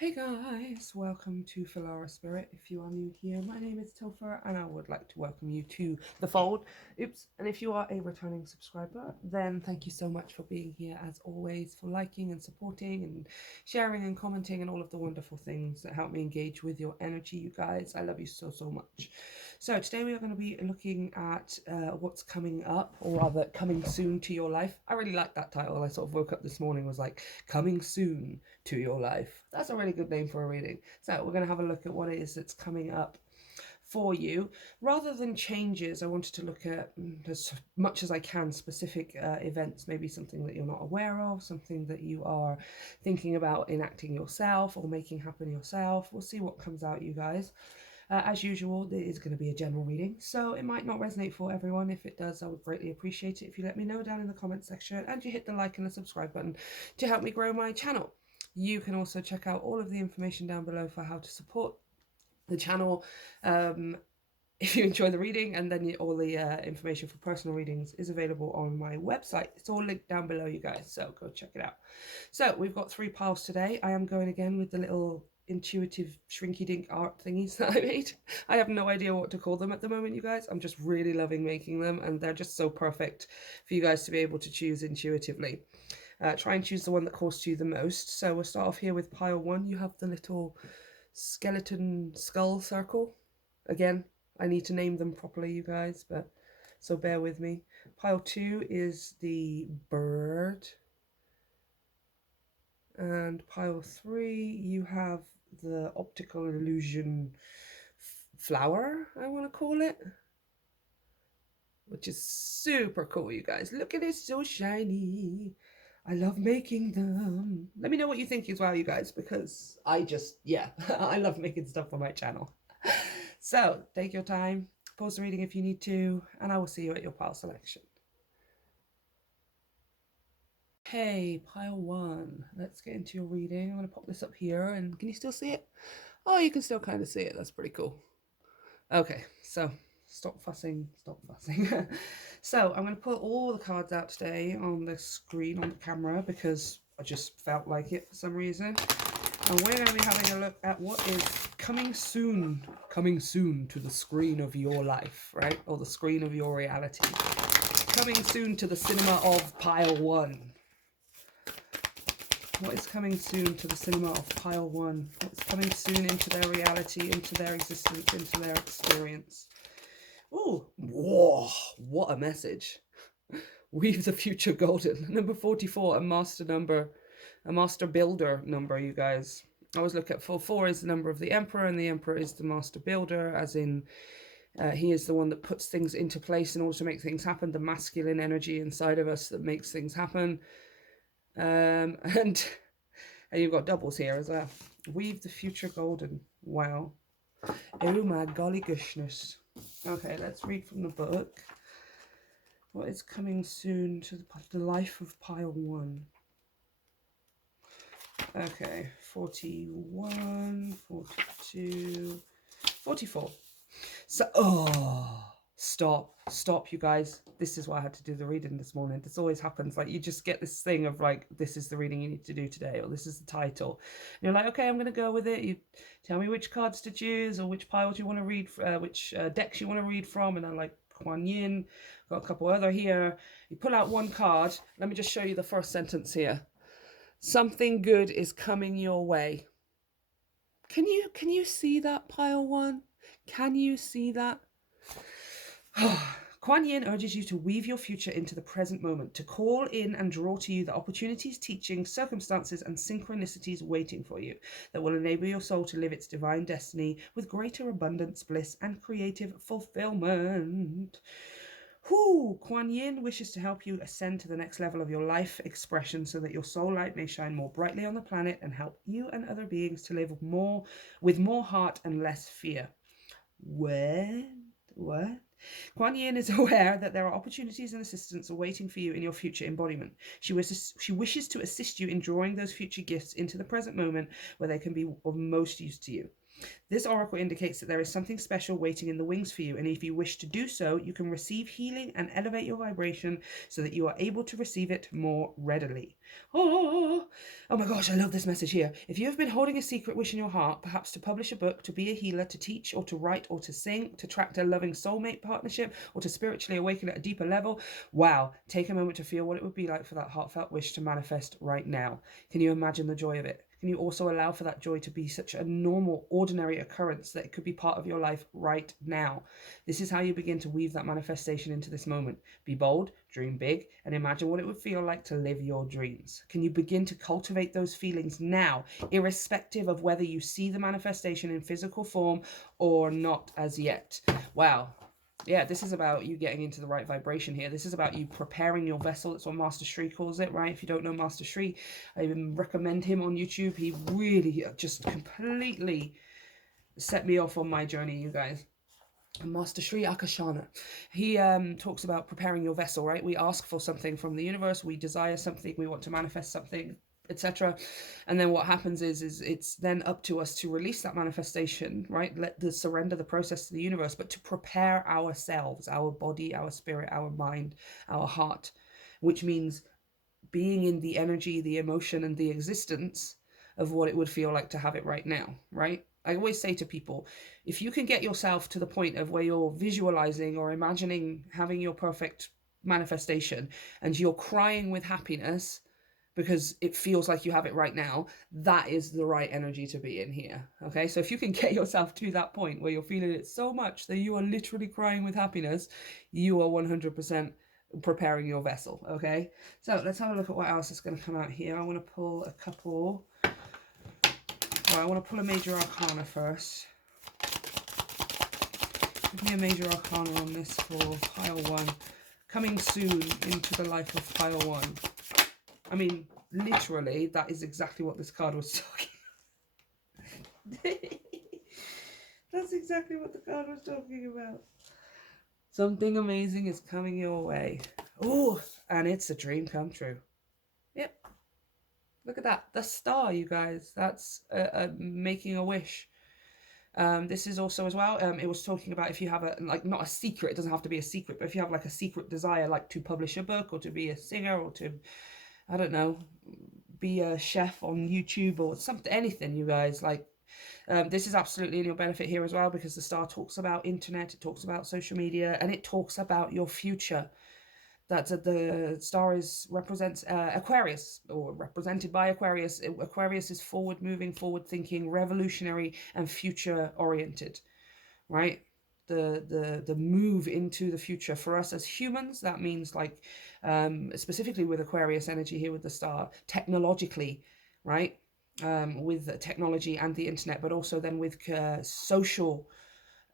Hey guys, welcome to Filara Spirit. If you are new here, my name is Topher and I would like to welcome you to the fold. Oops, and if you are a returning subscriber, then thank you so much for being here as always, for liking and supporting and sharing and commenting and all of the wonderful things that help me engage with your energy, you guys. I love you so, so much. So today we are going to be looking at what's coming up, or rather coming soon to your life. I really like that title. I sort of woke up this morning, was like, coming soon to your life. That's a really good name for a reading. So we're going to have a look at what it is that's coming up for you. Rather than changes, I wanted to look at, as much as I can, specific events, maybe something that you're not aware of, something that you are thinking about enacting yourself or making happen yourself. We'll see what comes out, you guys. As usual, it is going to be a general reading, so it might not resonate for everyone. If it does, I would greatly appreciate it if you let me know down in the comment section, and you hit the like and the subscribe button to help me grow my channel. You can also check out all of the information down below for how to support the channel if you enjoy the reading, and then all the information for personal readings is available on my website. It's all linked down below, you guys, so go check it out. So we've got 3 piles today. I am going again with the little intuitive shrinky dink art thingies that I made. I have no idea what to call them at the moment, you guys. I'm just really loving making them, and they're just so perfect for you guys to be able to choose intuitively. Try and choose the one that calls to you the most. So we'll start off here with pile 1. You have the little skeleton skull circle. Again, I need to name them properly, you guys, but so bear with me. Pile 2 is the bird. And pile 3, you have the optical illusion flower, I want to call it, which is super cool, you guys. Look at it, so shiny. I love making them. Let me know what you think as well, you guys, because I just, yeah, I love making stuff for my channel. So take your time, pause the reading if you need to, and I will see you at your pile selection. Okay, pile 1. Let's get into your reading. I'm going to pop this up here, and can you still see it? Oh, you can still kind of see it. That's pretty cool. Okay, so stop fussing, stop fussing. So I'm going to put all the cards out today on the screen, on the camera, because I just felt like it for some reason. And we're going to be having a look at what is coming soon to the screen of your life, right? Or the screen of your reality. Coming soon to the cinema of pile 1. What is coming soon to the cinema of pile 1? What's coming soon into their reality, into their existence, into their experience? Oh, whoa, what a message. Weave the future golden. Number 44, a master number, a master builder number, you guys. I always look at 4 is the number of the emperor, and the emperor is the master builder, as in he is the one that puts things into place in order to make things happen, the masculine energy inside of us that makes things happen. And you've got doubles here as well. Weave the future golden. Wow. Oh my golly gushness. Okay, let's read from the book. What is coming soon to the life of pile 1? Okay, 41, 42, 44. So, stop, you guys. This is why I had to do the reading this morning. This always happens. Like, you just get this thing of like, this is the reading you need to do today, or this is the title. And you're like, okay, I'm going to go with it. You tell me which cards to choose, or which piles you want to read, which decks you want to read from. And I'm like, Kuan Yin, got a couple other here. You pull out one card. Let me just show you the first sentence here. Something good is coming your way. Can you see that, pile 1? Can you see that? Kuan Yin urges you to weave your future into the present moment, to call in and draw to you the opportunities, teachings, circumstances, and synchronicities waiting for you that will enable your soul to live its divine destiny with greater abundance, bliss, and creative fulfillment. Kuan Yin wishes to help you ascend to the next level of your life expression so that your soul light may shine more brightly on the planet and help you and other beings to live with more heart and less fear. What? Kuan Yin is aware that there are opportunities and assistance awaiting for you in your future embodiment. She wishes to assist you in drawing those future gifts into the present moment where they can be of most use to you. This oracle indicates that there is something special waiting in the wings for you, and if you wish to do so, you can receive healing and elevate your vibration so that you are able to receive it more readily. Oh my gosh, I love this message here. If you have been holding a secret wish in your heart, perhaps to publish a book, to be a healer, to teach or to write or to sing, to attract a loving soulmate partnership, or to spiritually awaken at a deeper level, wow, take a moment to feel what it would be like for that heartfelt wish to manifest right now. Can you imagine the joy of it? Can you also allow for that joy to be such a normal, ordinary occurrence that it could be part of your life right now? This is how you begin to weave that manifestation into this moment. Be bold, dream big, and imagine what it would feel like to live your dreams. Can you begin to cultivate those feelings now, irrespective of whether you see the manifestation in physical form or not as yet? Wow. Yeah, this is about you getting into the right vibration here. This is about you preparing your vessel. That's what Master Sri calls it, right? If you don't know Master Sri, I even recommend him on YouTube. He really just completely set me off on my journey, you guys. Master Sri Akashana. He talks about preparing your vessel, right? We ask for something from the universe. We desire something. We want to manifest something, etc. And then what happens is it's then up to us to release that manifestation, right? Surrender the process to the universe, but to prepare ourselves, our body, our spirit, our mind, our heart, which means being in the energy, the emotion, and the existence of what it would feel like to have it right now, right? I always say to people, if you can get yourself to the point of where you're visualizing or imagining having your perfect manifestation and you're crying with happiness because it feels like you have it right now, that is the right energy to be in here. Okay, so if you can get yourself to that point where you're feeling it so much that you are literally crying with happiness, you are 100% preparing your vessel. Okay, so let's have a look at what else is going to come out here. I want to pull a couple. I want to pull a major arcana first. Give me a major arcana on this for pile 1. Coming soon into the life of pile 1. I mean, literally, that is exactly what this card was talking about. That's exactly what the card was talking about. Something amazing is coming your way. Oh, and it's a dream come true. Yep. Look at that. The star, you guys. That's making a wish. This is also as well, it was talking about if you have a, like, not a secret, it doesn't have to be a secret, but if you have like a secret desire, like to publish a book or to be a singer or to, I don't know, be a chef on YouTube or something, anything, you guys, like, this is absolutely in your benefit here as well, because the star talks about internet, it talks about social media, and it talks about your future. That's the star represents Aquarius, or represented by Aquarius. Aquarius is forward moving, forward thinking, revolutionary, and future oriented, right? The move into the future for us as humans, that means, like, specifically with Aquarius energy here with the star, technologically, right? With technology and the internet, but also then with social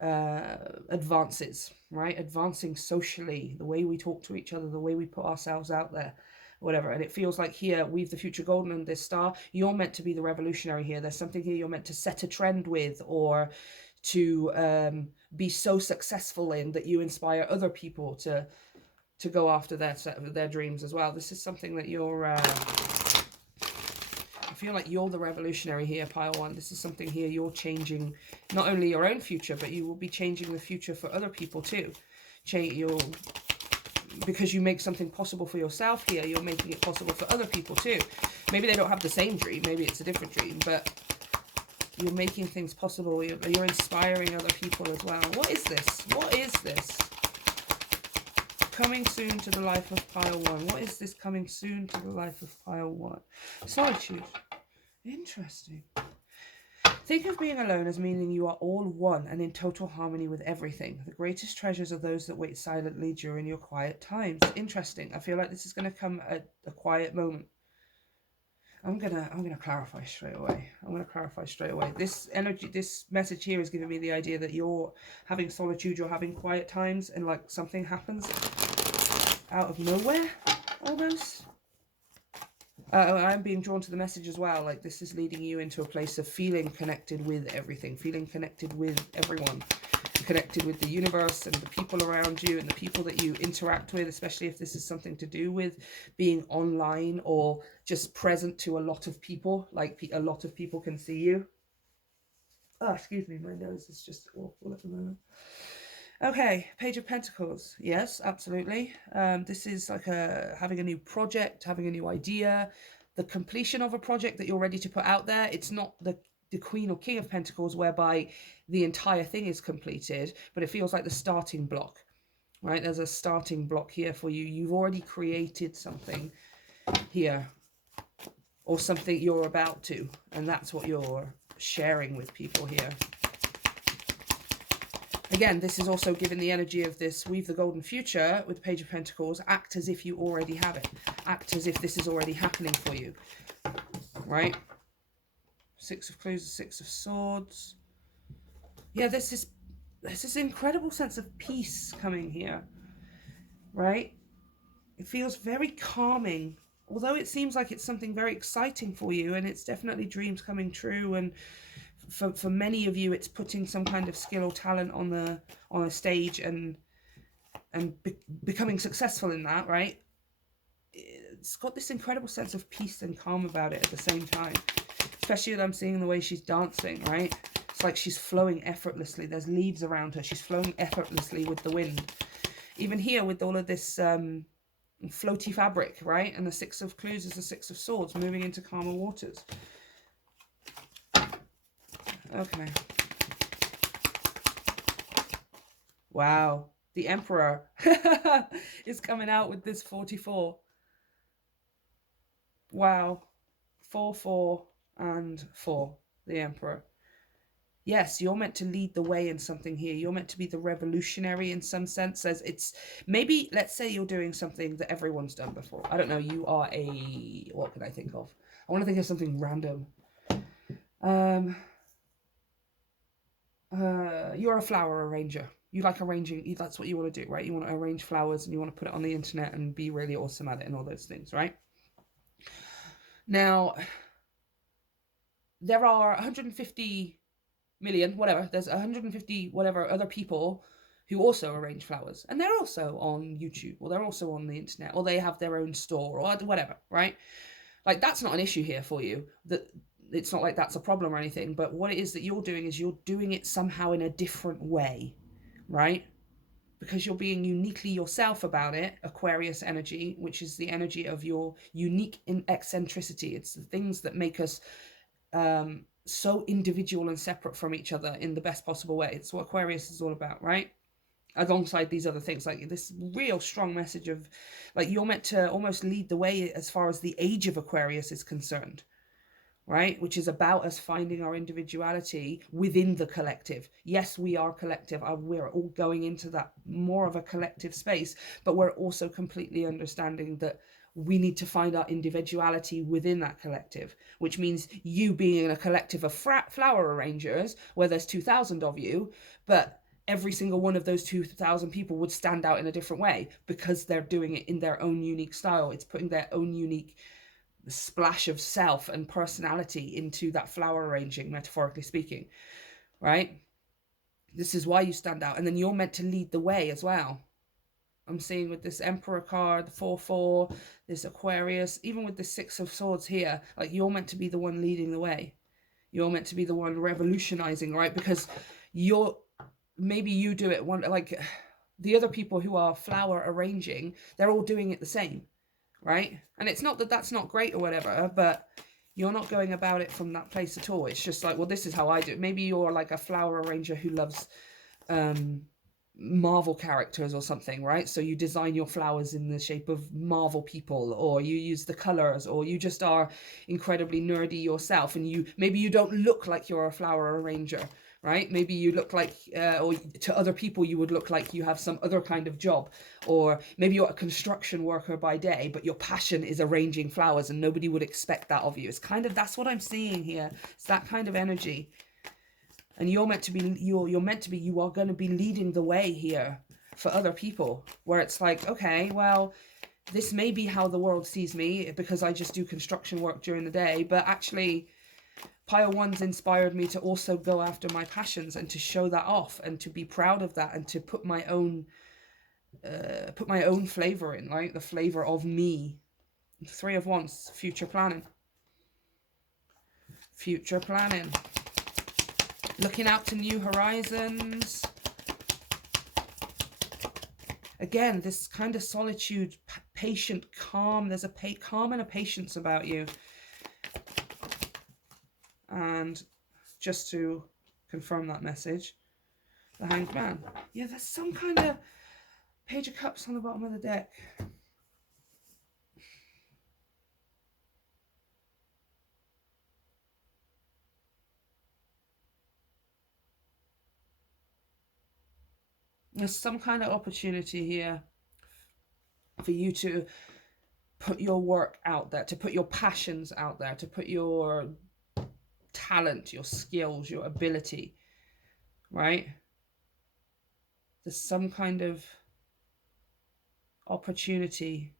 advances, right? Advancing socially, the way we talk to each other, the way we put ourselves out there, whatever. And it feels like here, weave the future golden and this star, you're meant to be the revolutionary here. There's something here you're meant to set a trend with, or to be so successful in that you inspire other people to go after their dreams as well. This is something that you're I feel like you're the revolutionary here, pile 1. This is something here you're changing, not only your own future, but you will be changing the future for other people too. Because you make something possible for yourself here, you're making it possible for other people too. Maybe they don't have the same dream, maybe it's a different dream, but you're making things possible. You're inspiring other people as well. What is this? What is this? Coming soon to the life of pile 1. What is this coming soon to the life of pile 1? Solitude. Interesting. Think of being alone as meaning you are all one and in total harmony with everything. The greatest treasures are those that wait silently during your quiet times. Interesting. I feel like this is going to come at a quiet moment. I'm gonna clarify straight away. This energy, this message here is giving me the idea that you're having solitude, you're having quiet times, and like something happens out of nowhere, almost. I'm being drawn to the message as well. Like, this is leading you into a place of feeling connected with everything, feeling connected with everyone, connected with the universe and the people around you and the people that you interact with, especially if this is something to do with being online or just present to a lot of people, like a lot of people can see you. Oh, excuse me, my nose is just awful at the moment. Okay, Page of Pentacles. Yes, absolutely. This is like having a new project, having a new idea, the completion of a project that you're ready to put out there. It's not the Queen or King of Pentacles whereby the entire thing is completed, but it feels like the starting block, right? There's a starting block here for you. You've already created something here, or something you're about to, and that's what you're sharing with people here. Again, this is also given the energy of this Weave the Golden Future with Page of Pentacles. Act as if you already have it. Act as if this is already happening for you. Right? Six of Clues, Six of Swords. Yeah, this is an incredible sense of peace coming here. Right? It feels very calming. Although it seems like it's something very exciting for you, and it's definitely dreams coming true, and for many of you it's putting some kind of skill or talent on a stage and becoming successful in that, right? It's got this incredible sense of peace and calm about it at the same time, especially when I'm seeing the way she's dancing, right? It's like she's flowing effortlessly. There's leaves around her. She's flowing effortlessly with the wind. Even here with all of this floaty fabric, right? And the Six of Clues is the Six of Swords, moving into calmer waters. Okay. Wow. The Emperor is coming out with this 44. Wow. 4, 4, and 4. The Emperor. Yes, you're meant to lead the way in something here. You're meant to be the revolutionary in some sense. As it's maybe, let's say you're doing something that everyone's done before. I don't know. You are a, what can I think of? I want to think of something random. You're a flower arranger. You like arranging. That's what you want to do, right? You want to arrange flowers and you want to put it on the internet and be really awesome at it and all those things, right? Now, there are 150 million, whatever, there's 150 whatever other people who also arrange flowers, and they're also on YouTube, or they're also on the internet, or they have their own store, or whatever, right? Like, that's not an issue here for you. That it's not like that's a problem or anything, but what it is that you're doing is you're doing it somehow in a different way, right? Because you're being uniquely yourself about it. Aquarius energy, which is the energy of your unique eccentricity. It's the things that make us so individual and separate from each other in the best possible way. It's what Aquarius is all about, right? Alongside these other things, like this real strong message of, like, you're meant to almost lead the way as far as the age of Aquarius is concerned, right? Which is about us finding our individuality within the collective. Yes, we are collective. We're all going into that more of a collective space, but we're also completely understanding that we need to find our individuality within that collective, which means you being in a collective of flower arrangers where there's 2,000 of you, but every single one of those 2,000 people would stand out in a different way because they're doing it in their own unique style. It's putting their own unique splash of self and personality into that flower arranging, metaphorically speaking, right? This is why you stand out. And then you're meant to lead the way as well. I'm seeing with this Emperor card, the 4/4, this Aquarius, even with the Six of Swords here, like, you're meant to be the one leading the way. You're meant to be the one revolutionizing, right? Because maybe you do it one, like the other people who are flower arranging, they're all doing it the same, right? And it's not that that's not great or whatever, but you're not going about it from that place at all. It's just like, well, this is how I do it. Maybe you're like a flower arranger who loves Marvel characters or something, right? So you design your flowers in the shape of Marvel people, or you use the colors, or you just are incredibly nerdy yourself, and maybe you don't look like you're a flower arranger, right? Maybe you look like, or to other people you would look like you have some other kind of job, or maybe you're a construction worker by day, but your passion is arranging flowers, and nobody would expect that of you. It's kind of, that's what I'm seeing here. It's that kind of energy. And you're meant to be, you are going to be leading the way here for other people, where it's like, okay, well, this may be how the world sees me because I just do construction work during the day, but actually Pile 1's inspired me to also go after my passions and to show that off and to be proud of that and to put my own flavor in, right? The flavor of me. 3 of Wands, future planning. Future planning. Looking out to new horizons. Again, this kind of solitude, patient, calm. There's a calm and a patience about you. And just to confirm that message, the Hanged Man. Yeah, there's some kind of Page of Cups on the bottom of the deck. There's some kind of opportunity here for you to put your work out there, to put your passions out there, to put your talent, your skills, your ability, right? There's some kind of opportunity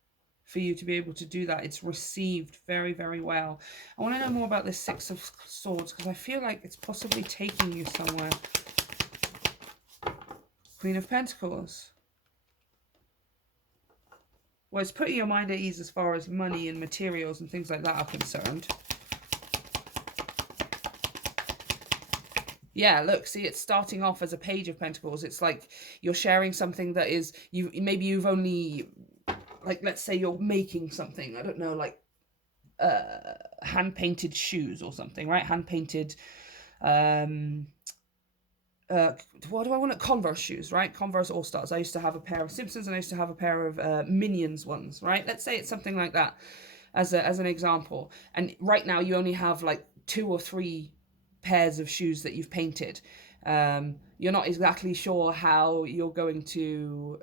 for you to be able to do that. It's received very, very well. I want to know more about this Six of Swords because I feel like it's possibly taking you somewhere. Queen of Pentacles. Well, it's putting your mind at ease as far as money and materials and things like that are concerned. Yeah, look, see, it's starting off as a Page of Pentacles. It's like you're sharing something that is, maybe you've only, like, let's say you're making something, I don't know, like hand-painted shoes or something, right? Hand-painted, what do I want? Converse shoes, right? Converse All-Stars. I used to have a pair of Simpsons and I used to have a pair of Minions ones, right? Let's say it's something like that as an example. And right now you only have like 2 or 3 pairs of shoes that you've painted. You're not exactly sure how you're going to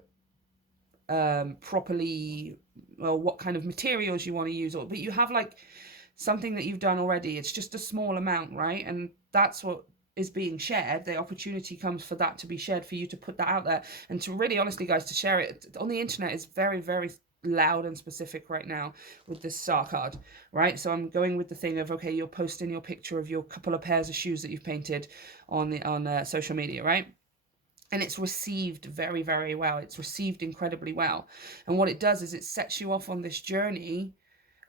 properly, well, what kind of materials you want to use, but you have like something that you've done already. It's just a small amount, right? And that's what is being shared. The opportunity comes for that to be shared, for you to put that out there, and to really honestly, guys, to share it on the internet is very, very loud and specific right now with this Star card, right? So I'm going with the thing of, okay, you're posting your picture of your couple of pairs of shoes that you've painted on social media, right? And it's received very, very well. It's received incredibly well. And what it does is it sets you off on this journey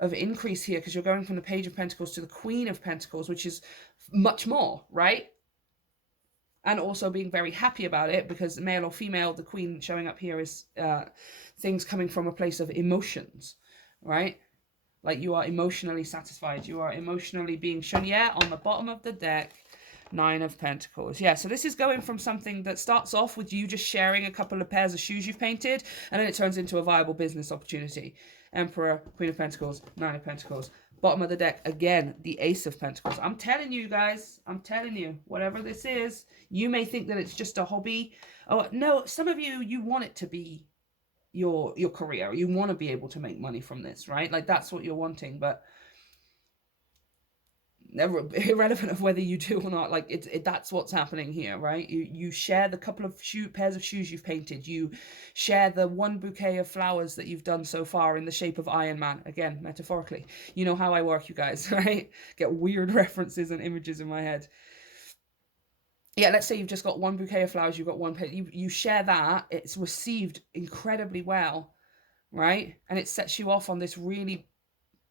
of increase here, because you're going from the Page of Pentacles to the Queen of Pentacles, which is much more, right? And also being very happy about it, because male or female, the Queen showing up here is things coming from a place of emotions, right? Like you are emotionally satisfied. You are emotionally being shown. Yeah, on the bottom of the deck, 9 of Pentacles. Yeah, so this is going from something that starts off with you just sharing a couple of pairs of shoes you've painted, and then it turns into a viable business opportunity. Emperor, Queen of Pentacles, 9 of Pentacles. Bottom of the deck, again, the Ace of Pentacles. I'm telling you guys, I'm telling you, whatever this is, you may think that it's just a hobby. Oh, no, some of you, you want it to be your career. You want to be able to make money from this, right? Like that's what you're wanting, but never irrelevant of whether you do or not, like that's what's happening here, right? You share the couple of pairs of shoes you've painted. You share the 1 bouquet of flowers that you've done so far in the shape of Iron Man, again metaphorically. You know how I work, you guys, right? Get weird references and images in my head. Yeah, let's say you've just got 1 bouquet of flowers, you've got 1 you share that. It's received incredibly well, right? And it sets you off on this really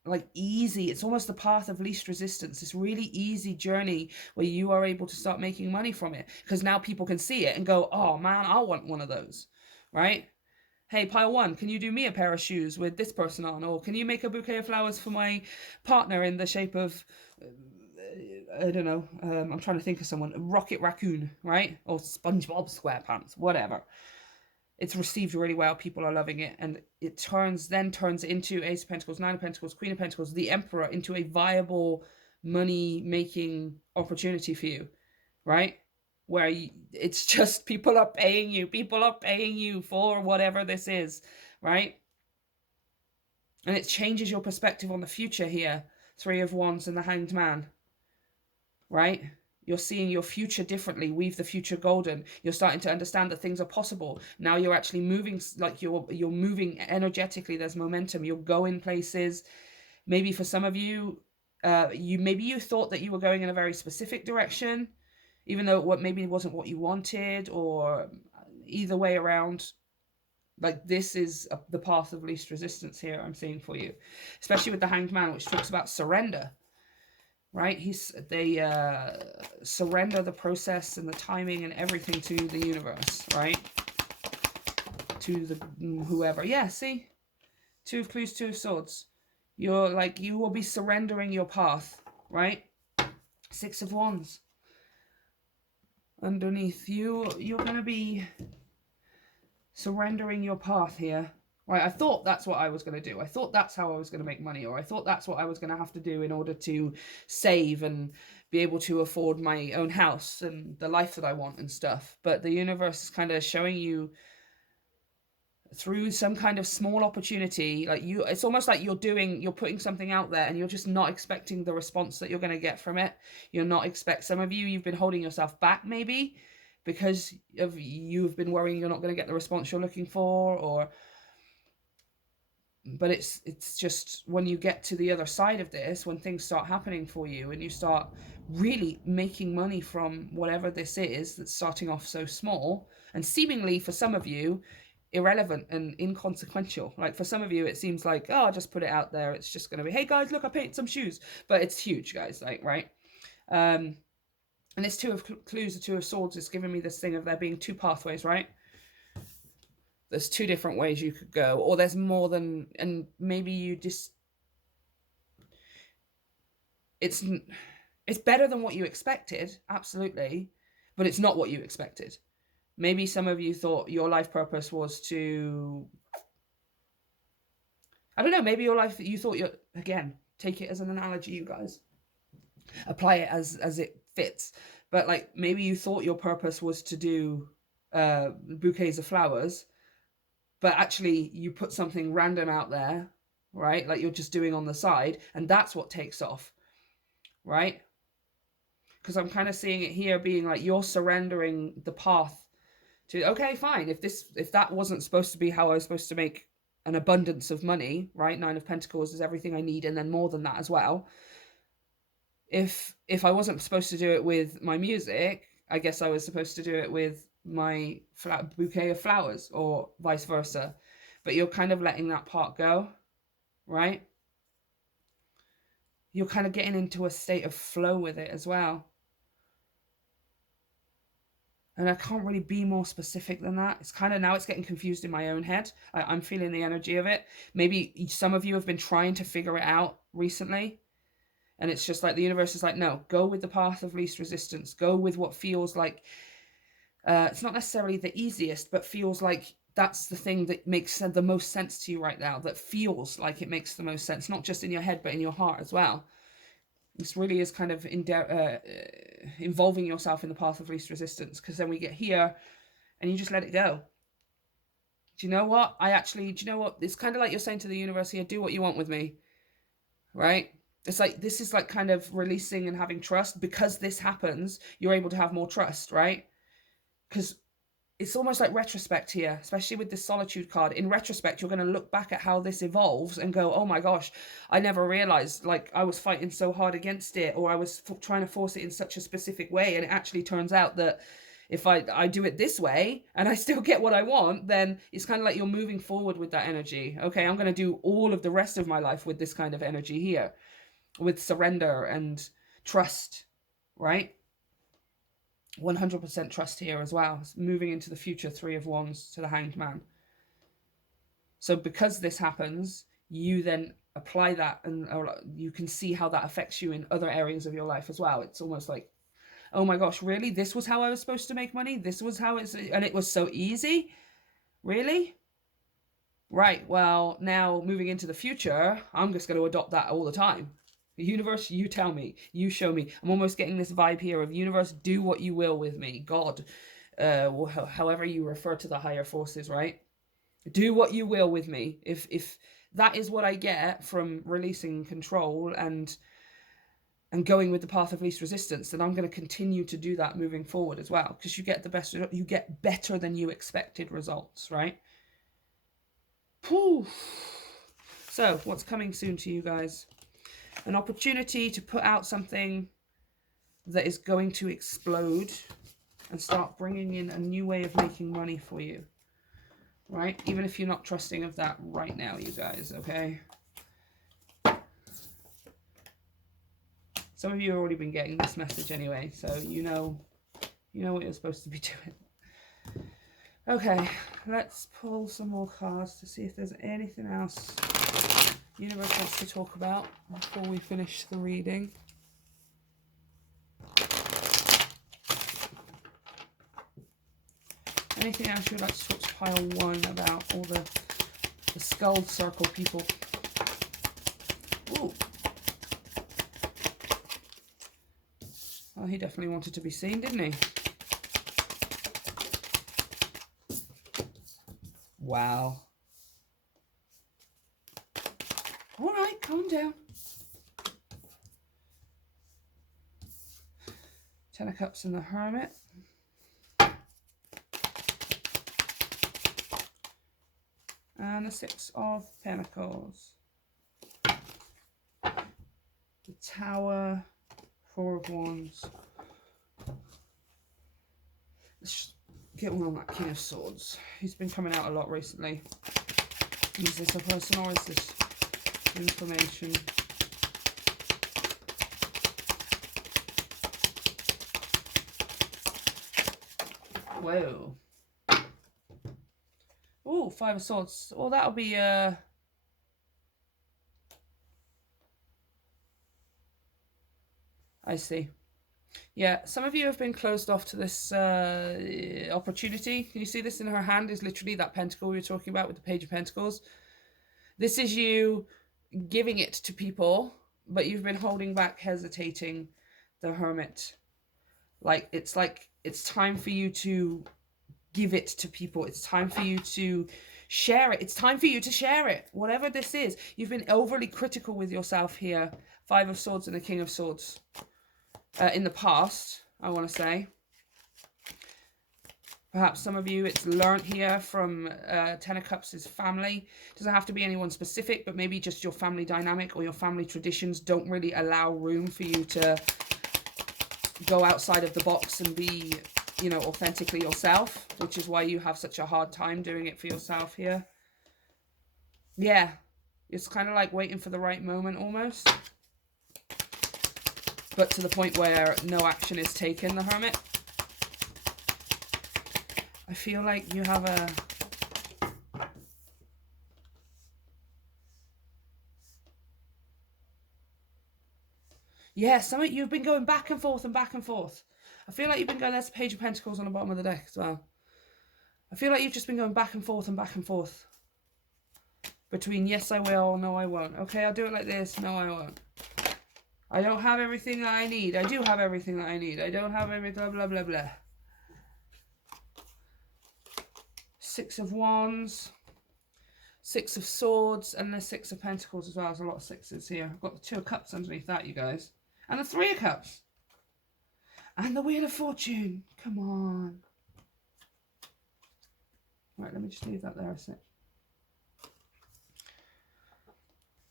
like easy, it's almost the path of least resistance, this really easy journey where you are able to start making money from it, because now people can see it and go, oh man, I want one of those, right? Hey, pile one, can you do me a pair of shoes with this person on? Or can you make a bouquet of flowers for my partner in the shape of I don't know, I'm trying to think of someone, Rocket Raccoon, right? Or SpongeBob SquarePants, whatever. It's received really well. People are loving it. And it turns into Ace of Pentacles, 9 of Pentacles, Queen of Pentacles, the Emperor, into a viable money-making opportunity for you, right? Where it's just people are paying you. People are paying you for whatever this is, right? And it changes your perspective on the future here. 3 of Wands and the Hanged Man, right? You're seeing your future differently. Weave the future golden. You're starting to understand that things are possible. Now you're actually moving, like you're moving energetically. There's momentum. You're going places. Maybe for some of you, maybe you thought that you were going in a very specific direction, even though what maybe wasn't what you wanted, or either way around. Like this is the path of least resistance here, I'm seeing for you, especially with the Hanged Man, which talks about surrender. right? They surrender the process and the timing and everything to the universe, right? To the whoever. Yeah, see? Two of Clues, Two of Swords. You're like, you will be surrendering your path, right? Six of Wands. Underneath you, you're going to be surrendering your path here. Right, I thought that's what I was going to do. I thought that's how I was going to make money, or I thought that's what I was going to have to do in order to save and be able to afford my own house and the life that I want and stuff. But the universe is kind of showing you through some kind of small opportunity, like it's almost like you're putting something out there and you're just not expecting the response that you're going to get from it. Some of you've been holding yourself back maybe because you've been worrying you're not going to get the response you're looking for, but it's just when you get to the other side of this, when things start happening for you and you start really making money from whatever this is that's starting off so small and seemingly for some of you irrelevant and inconsequential. Like for some of you it seems like, oh, I'll just put it out there, it's just going to be, hey guys, look, I painted some shoes. But it's huge, guys, like, right? And this Two of Clues, the Two of Swords, is giving me this thing of there being two pathways, right? There's two different ways you could go, or there's more than, and maybe you just, it's better than what you expected, absolutely, but it's not what you expected. Maybe some of you thought your life purpose was to, I don't know, maybe your life, you thought again, take it as an analogy, you guys. Apply it as it fits. But like, maybe you thought your purpose was to do bouquets of flowers, but actually you put something random out there, right? Like you're just doing on the side, and that's what takes off, right? Because I'm kind of seeing it here being like you're surrendering the path to, okay, fine. If that wasn't supposed to be how I was supposed to make an abundance of money, right? Nine of Pentacles is everything I need, and then more than that as well. If I wasn't supposed to do it with my music, I guess I was supposed to do it with my bouquet of flowers, or vice versa. But you're kind of letting that part go, right? You're kind of getting into a state of flow with it as well. And I can't really be more specific than that. It's kind of, now it's getting confused in my own head. I'm feeling the energy of it. Maybe some of you have been trying to figure it out recently. And it's just like the universe is like, no, go with the path of least resistance. Go with what feels like, it's not necessarily the easiest, but feels like that's the thing that makes the most sense to you right now. That feels like it makes the most sense, not just in your head, but in your heart as well. This really is kind of involving yourself in the path of least resistance, because then we get here and you just let it go. Do you know what? It's kind of like you're saying to the universe here, do what you want with me, right? It's like, this is like kind of releasing and having trust. Because this happens, you're able to have more trust, right? Because it's almost like retrospect here, especially with this Solitude card. In retrospect, you're going to look back at how this evolves and go, oh my gosh, I never realized, like, I was fighting so hard against it, or I was trying to force it in such a specific way. And it actually turns out that if I do it this way and I still get what I want, then it's kind of like you're moving forward with that energy. Okay, I'm going to do all of the rest of my life with this kind of energy here, with surrender and trust, right? 100% trust here as well. Moving into the future, Three of Wands to the Hanged Man. So because this happens, you then apply that, and you can see how that affects you in other areas of your life as well. It's almost like, oh my gosh, really? This was how I was supposed to make money? This was how and it was so easy? Really? Right, well, now moving into the future, I'm just going to adopt that all the time. The universe, you tell me, you show me. I'm almost getting this vibe here of universe, do what you will with me. God, however you refer to the higher forces, right? Do what you will with me. If that is what I get from releasing control and going with the path of least resistance, then I'm going to continue to do that moving forward as well, because you get better than you expected results, right? Whew. So what's coming soon to you guys? An opportunity to put out something that is going to explode and start bringing in a new way of making money for you, right? Even if you're not trusting of that right now, you guys, okay? Some of you have already been getting this message anyway, so you know what you're supposed to be doing. Okay, let's pull some more cards to see if there's anything else universe wants to talk about before we finish the reading. Anything else you would like to talk to pile 1 about all the skull circle people? Ooh. Well, he definitely wanted to be seen, didn't he? Wow. All right, calm down. 10 of Cups and the Hermit. And the 6 of Pentacles. The Tower, 4 of Wands. Let's get one on that King of Swords. He's been coming out a lot recently. Is this a person or is this information? Whoa. Oh, 5 of Swords. Well, that'll be I see. Yeah, some of you have been closed off to this opportunity. Can you see this in her hand is literally that pentacle we were talking about with the Page of Pentacles. This is you giving it to people, but you've been holding back, hesitating, the Hermit. It's time for you to give it to people. It's time for you to share it. It's time for you to share it. Whatever this is. You've been overly critical with yourself here. 5 of Swords and the King of Swords. In the past, I want to say. Perhaps some of you, it's learnt here from 10 of Cups' family. It doesn't have to be anyone specific, but maybe just your family dynamic or your family traditions don't really allow room for you to go outside of the box and be, you know, authentically yourself, which is why you have such a hard time doing it for yourself here. Yeah, it's kind of like waiting for the right moment almost. But to the point where no action is taken, the Hermit. I feel like you have a... Yeah, some of you've been going back and forth and back and forth. I feel like you've been going, there's a Page of Pentacles on the bottom of the deck as well. I feel like you've just been going back and forth and back and forth. Between yes I will, no I won't. Okay, I'll do it like this, no I won't. I don't have everything that I need. I do have everything that I need. I don't have everything, blah, blah, blah, blah. 6 of Wands. 6 of Swords. And the 6 of Pentacles as well. There's a lot of 6s here. I've got the 2 of Cups underneath that, you guys. And the 3 of Cups. And the Wheel of Fortune. Come on. Right, let me just leave that there a sec.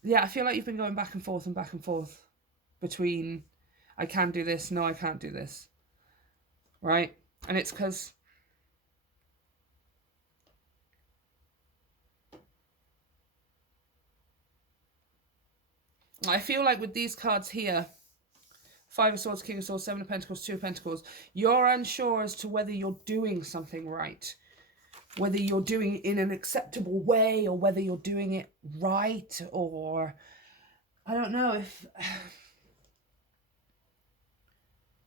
Yeah, I feel like you've been going back and forth and back and forth. Between, I can do this, no I can't do this. Right? And it's because I feel like with these cards here, 5 of Swords, King of Swords, 7 of Pentacles, 2 of Pentacles, you're unsure as to whether you're doing something right. Whether you're doing it in an acceptable way or whether you're doing it right, or I don't know if...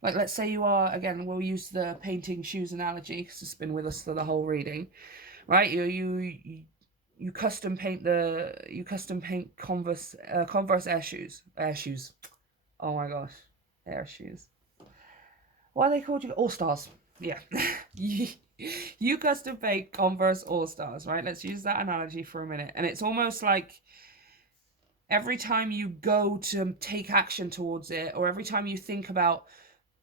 Like, let's say you are, again, we'll use the painting shoes analogy because it's been with us for the whole reading, right? You custom paint Converse Air shoes. Oh my gosh, Air shoes. What are they called? All Stars. Yeah. you custom paint Converse All Stars, right? Let's use that analogy for a minute. And it's almost like every time you go to take action towards it, or every time you think about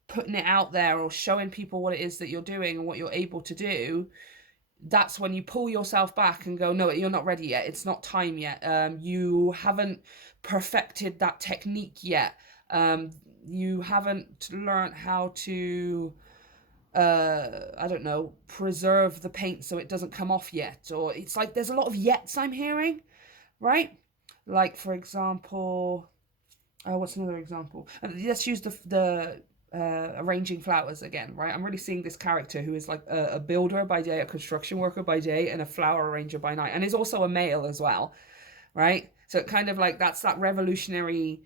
putting it out there or showing people what it is that you're doing and what you're able to do, that's when you pull yourself back and go, no, you're not ready yet. It's not time yet. You haven't perfected that technique yet. You haven't learned how to, I don't know, preserve the paint so it doesn't come off yet. Or it's like there's a lot of yets I'm hearing, right? Like, for example, What's another example? Let's use the arranging flowers again, right? I'm really seeing this character who is like a builder by day, a construction worker by day, and a flower arranger by night, and is also a male as well, right? So it kind of like that's that revolutionary,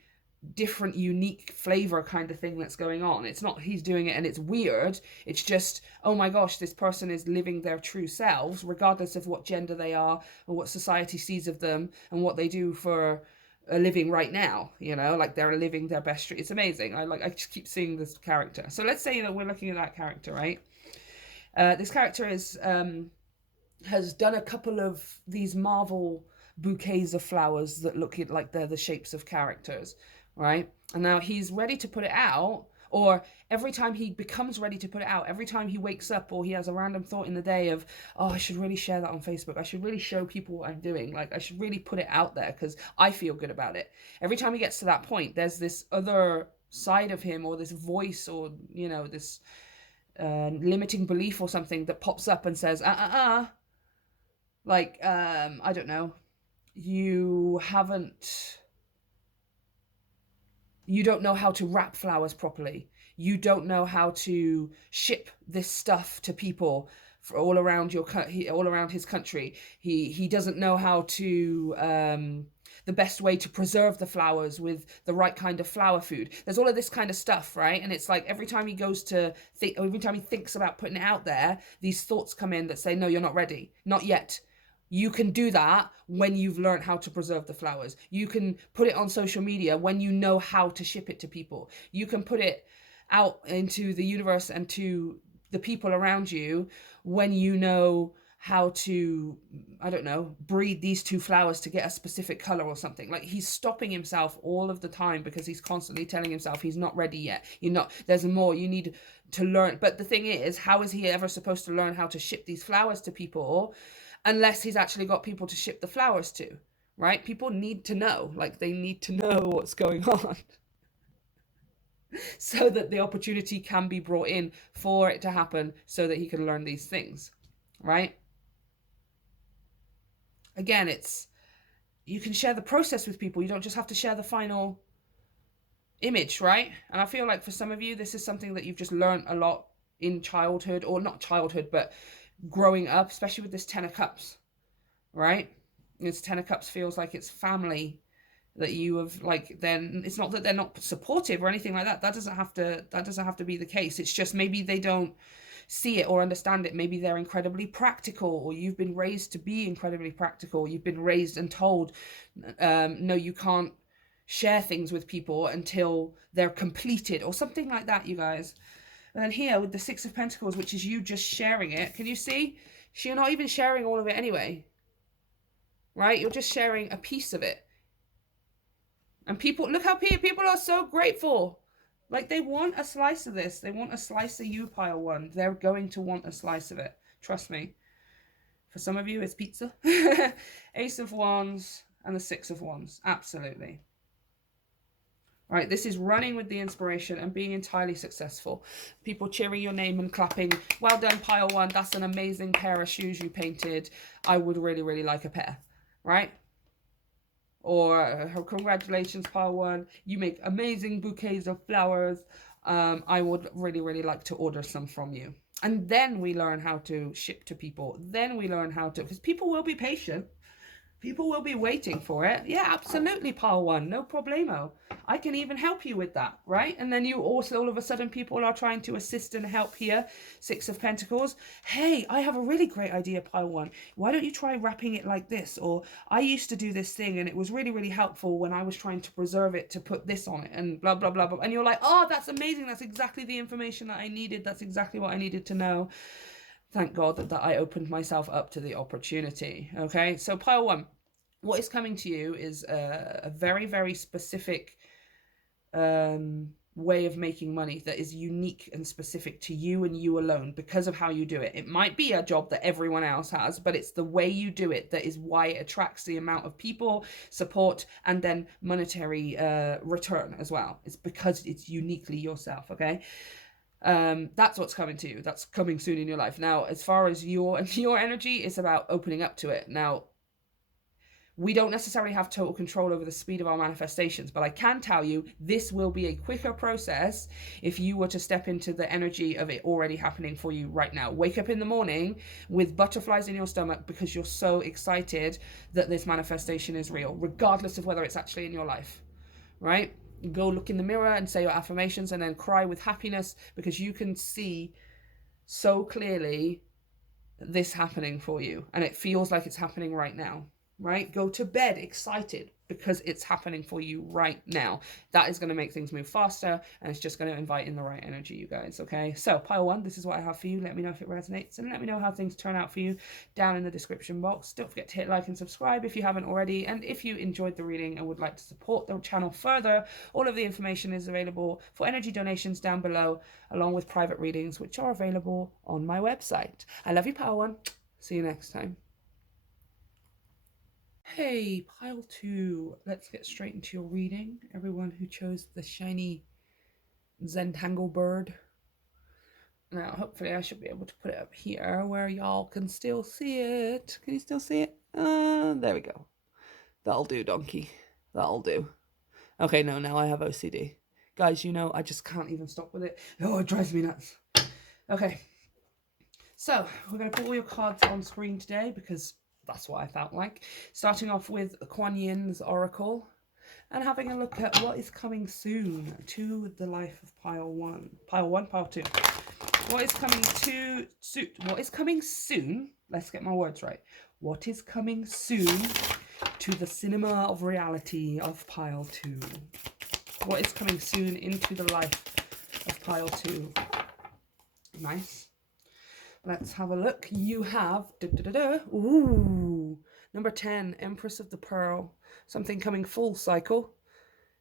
different, unique flavor kind of thing that's going on. It's not he's doing it and it's weird. It's just, oh my gosh, this person is living their true selves, regardless of what gender they are or what society sees of them and what they do for a living right now. Like they're living their best. It's amazing. I just keep seeing this character. So let's say that we're looking at that character, right? This character has done a couple of these Marvel bouquets of flowers that look like they're the shapes of characters, right? And now he's ready to put it out, or every time he becomes ready to put it out, every time he wakes up or he has a random thought in the day of, oh, I should really share that on Facebook. I should really show people what I'm doing. Like, I should really put it out there because I feel good about it. Every time he gets to that point, there's this other side of him or this voice or, this limiting belief or something that pops up and says, like, I don't know, you don't know how to wrap flowers properly. You don't know how to ship this stuff to people all around his country. He doesn't know how to the best way to preserve the flowers with the right kind of flower food. There's all of this kind of stuff, right? And it's like every time he thinks about putting it out there, these thoughts come in that say, no, you're not ready, not yet. You can do that when you've learned how to preserve the flowers. You can put it on social media when you know how to ship it to people. You can put it out into the universe and to the people around you when you know how to, I don't know, breed these two flowers to get a specific color or something. Like, he's stopping himself all of the time because he's constantly telling himself he's not ready yet. There's more you need to learn. But the thing is, how is he ever supposed to learn how to ship these flowers to people unless he's actually got people to ship the flowers to, right? People need to know, like they need to know what's going on so that the opportunity can be brought in for it to happen so that he can learn these things, right? Again, you can share the process with people. You don't just have to share the final image, right? And I feel like for some of you, this is something that you've just learned a lot in childhood, or not childhood, but growing up, especially with this 10 of Cups, right? This 10 of Cups feels like it's family that you have, like, then it's not that they're not supportive or anything like that. That doesn't have to be the case. It's just maybe they don't see it or understand it. Maybe they're incredibly practical, or you've been raised to be incredibly practical. You've been raised and told, no, you can't share things with people until they're completed or something like that, you guys. And then here with the Six of Pentacles, which is you just sharing it. Can you see? You're not even sharing all of it anyway. Right? You're just sharing a piece of it. And people, look how people are so grateful. Like, they want a slice of this. They want a slice of you, pile one. They're going to want a slice of it. Trust me. For some of you, it's pizza. Ace of Wands and the Six of Wands. Absolutely. Right, this is running with the inspiration and being entirely successful. People cheering your name and clapping. Well done, pile one. That's an amazing pair of shoes you painted. I would really, really like a pair. Right? Or congratulations, pile one. You make amazing bouquets of flowers. I would really, really like to order some from you. And then we learn how to ship to people. Then we learn how to, because people will be patient. People will be waiting for it. Yeah, absolutely, pile one. No problemo. I can even help you with that, right? And then you also, all of a sudden, people are trying to assist and help here. Six of Pentacles. Hey, I have a really great idea, pile one. Why don't you try wrapping it like this? Or I used to do this thing and it was really, really helpful when I was trying to preserve it to put this on it and blah, blah, blah, blah. And you're like, oh, that's amazing. That's exactly the information that I needed. That's exactly what I needed to know. Thank God that I opened myself up to the opportunity. Okay, so pile one, what is coming to you is a very, very specific way of making money that is unique and specific to you and you alone because of how you do it. It might be a job that everyone else has, but it's the way you do it that is why it attracts the amount of people, support, and then monetary return as well. It's because it's uniquely yourself, okay? That's what's coming to you. That's coming soon in your life. Now, as far as your energy, it's about opening up to it. Now, We don't necessarily have total control over the speed of our manifestations, but I can tell you this will be a quicker process if you were to step into the energy of it already happening for you right now. Wake up in the morning with butterflies in your stomach because you're so excited that this manifestation is real, regardless of whether it's actually in your life, right? Go look in the mirror and say your affirmations and then cry with happiness because you can see so clearly this happening for you and it feels like it's happening right now. Right? Go to bed excited because it's happening for you right now. That is going to make things move faster and it's just going to invite in the right energy, you guys. Okay. So pile 1, this is what I have for you. Let me know if it resonates and let me know how things turn out for you down in the description box. Don't forget to hit like and subscribe if you haven't already. And if you enjoyed the reading and would like to support the channel further, all of the information is available for energy donations down below, along with private readings, which are available on my website. I love you, pile 1. See you next time. Hey, pile 2, let's get straight into your reading. Everyone who chose the shiny Zentangle bird. Now, hopefully I should be able to put it up here where y'all can still see it. Can you still see it? There we go. That'll do, donkey. That'll do. Okay, no, now I have OCD. Guys, you know, I just can't even stop with it. Oh, it drives me nuts. Okay. So, we're going to put all your cards on screen today because that's what I felt like. Starting off with Kuan Yin's Oracle and having a look at what is coming soon to the life of pile 1. Pile 1, pile 2. What is coming to soon? What is coming soon? Let's get my words right. What is coming soon to the cinema of reality of pile 2? What is coming soon into the life of pile 2? Nice. Let's have a look. You have, ooh, number 10, Empress of the Pearl. Something coming full cycle.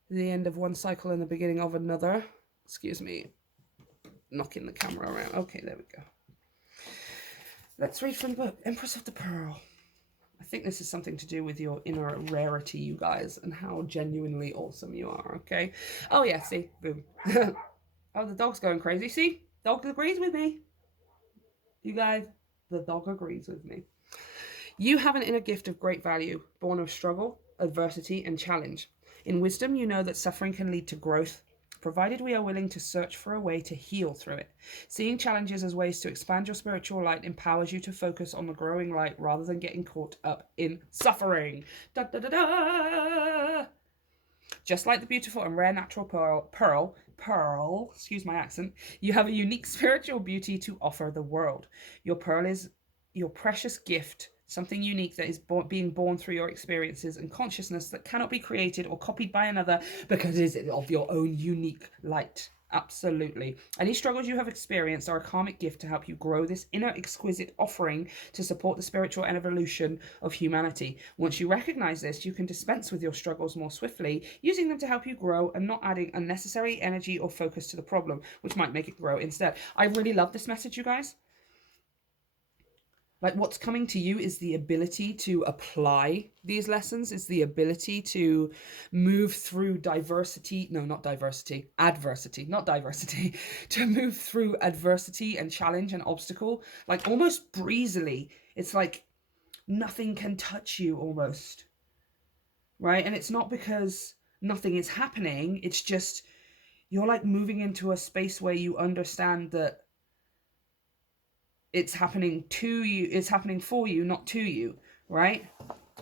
The end of one cycle and the beginning of another. Excuse me. Knocking the camera around. Okay, there we go. Let's read from the book. Empress of the Pearl. I think this is something to do with your inner rarity, you guys, and how genuinely awesome you are, okay? Oh, yeah, see? Boom. Oh, the dog's going crazy. See? Dog agrees with me. You guys, the dog agrees with me. You have an inner gift of great value, born of struggle, adversity, and challenge. In wisdom, you know that suffering can lead to growth, provided we are willing to search for a way to heal through it. Seeing challenges as ways to expand your spiritual light empowers you to focus on the growing light rather than getting caught up in suffering. Da, da, da, da. Just like the beautiful and rare natural pearl, excuse my accent, you have a unique spiritual beauty to offer the world. Your pearl is your precious gift, something unique that is being born through your experiences and consciousness that cannot be created or copied by another because it is of your own unique light. Absolutely. Any struggles you have experienced are a karmic gift to help you grow this inner exquisite offering to support the spiritual evolution of humanity. Once you recognize this, you can dispense with your struggles more swiftly, using them to help you grow and not adding unnecessary energy or focus to the problem, which might make it grow instead. I really love this message, you guys. Like, what's coming to you is the ability to apply these lessons, is the ability to move through adversity, to move through adversity and challenge and obstacle, like almost breezily. It's like nothing can touch you almost, right? And it's not because nothing is happening. It's just you're like moving into a space where you understand that it's happening to you, it's happening for you, not to you, right?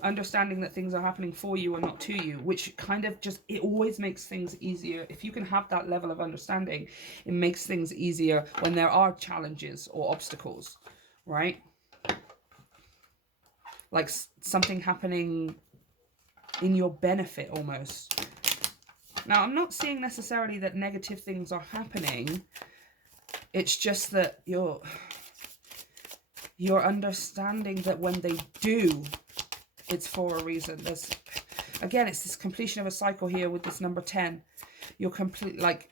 Understanding that things are happening for you and not to you, which kind of just, it always makes things easier. If you can have that level of understanding, it makes things easier when there are challenges or obstacles, right? Like something happening in your benefit almost. Now, I'm not seeing necessarily that negative things are happening. It's just that you're understanding that when they do, it's for a reason. There's, again, it's this completion of a cycle here with this number 10. You're complete, like,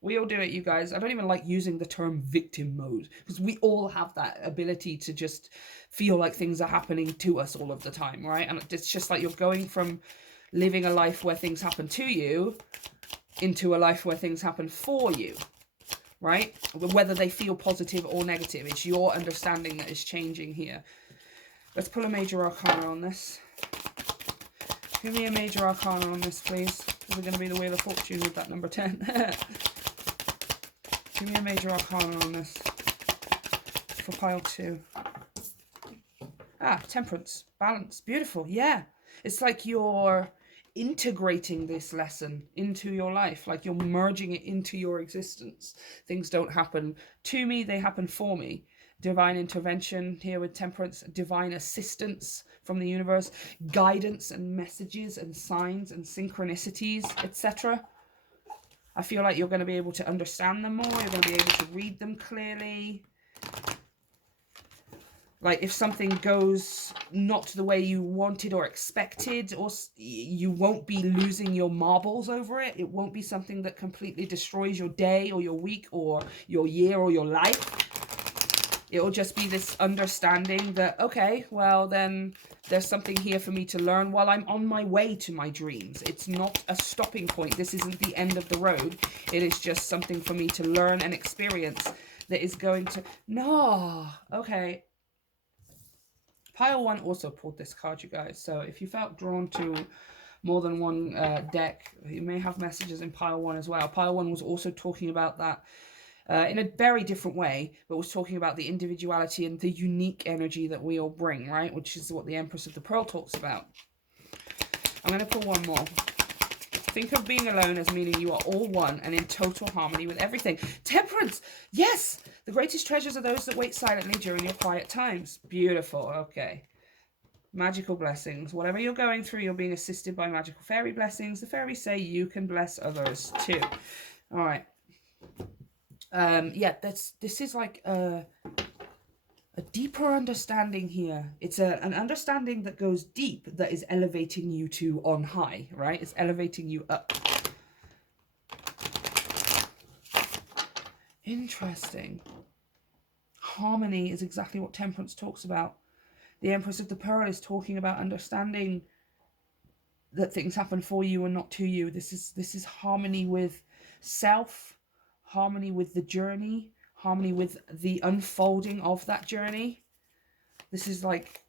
we all do it, you guys. I don't even like using the term victim mode because we all have that ability to just feel like things are happening to us all of the time, right? And it's just like you're going from living a life where things happen to you into a life where things happen for you. Right? Whether they feel positive or negative, it's your understanding that is changing here. Let's pull a major arcana on this. Give me a major arcana on this, please. Is it going to be the Wheel of Fortune with that number 10? Give me a major arcana on this for pile 2. Ah, temperance, balance, beautiful. Yeah, it's like you're integrating this lesson into your life, like you're merging it into your existence. Things don't happen to me, they happen for me. Divine intervention here with temperance, divine assistance from the universe, guidance and messages and signs and synchronicities, etc. I feel like you're going to be able to understand them more, you're going to be able to read them clearly. Like if something goes not the way you wanted or expected, or you won't be losing your marbles over it. It won't be something that completely destroys your day or your week or your year or your life. It'll just be this understanding that, okay, well then there's something here for me to learn while I'm on my way to my dreams. It's not a stopping point. This isn't the end of the road. It is just something for me to learn and experience that is going to... No, okay. Pile 1 also pulled this card, you guys. So if you felt drawn to more than one deck, you may have messages in Pile 1 as well. Pile 1 was also talking about that in a very different way, but was talking about the individuality and the unique energy that we all bring, right? Which is what the Empress of the Pearl talks about. I'm going to pull one more. Think of being alone as meaning you are all one and in total harmony with everything. Temperance! Yes! The greatest treasures are those that wait silently during your quiet times. Beautiful. Okay. Magical blessings. Whatever you're going through, you're being assisted by magical fairy blessings. The fairies say you can bless others too. All right. Yeah, this is like a deeper understanding here. It's an understanding that goes deep, that is elevating you to on high, right? It's elevating you up. Interesting. Harmony is exactly what temperance talks about. The Empress of the Pearl is talking about understanding that things happen for you and not to you. This is harmony with self, harmony with the journey, harmony with the unfolding of that journey. This is like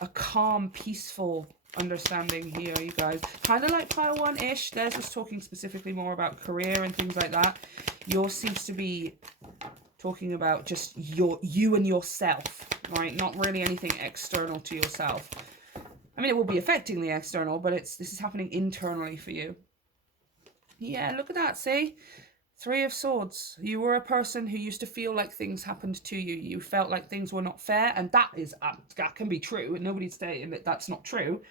a calm, peaceful understanding here, you guys. Kind of like Pile 1-ish. Theirs was talking specifically more about career and things like that. Yours seems to be talking about just you and yourself, right? Not really anything external to yourself. I mean, it will be affecting the external, but this is happening internally for you. Yeah, look at that, see? 3 of Swords. You were a person who used to feel like things happened to you. You felt like things were not fair, and that can be true, and nobody's saying that that's not true.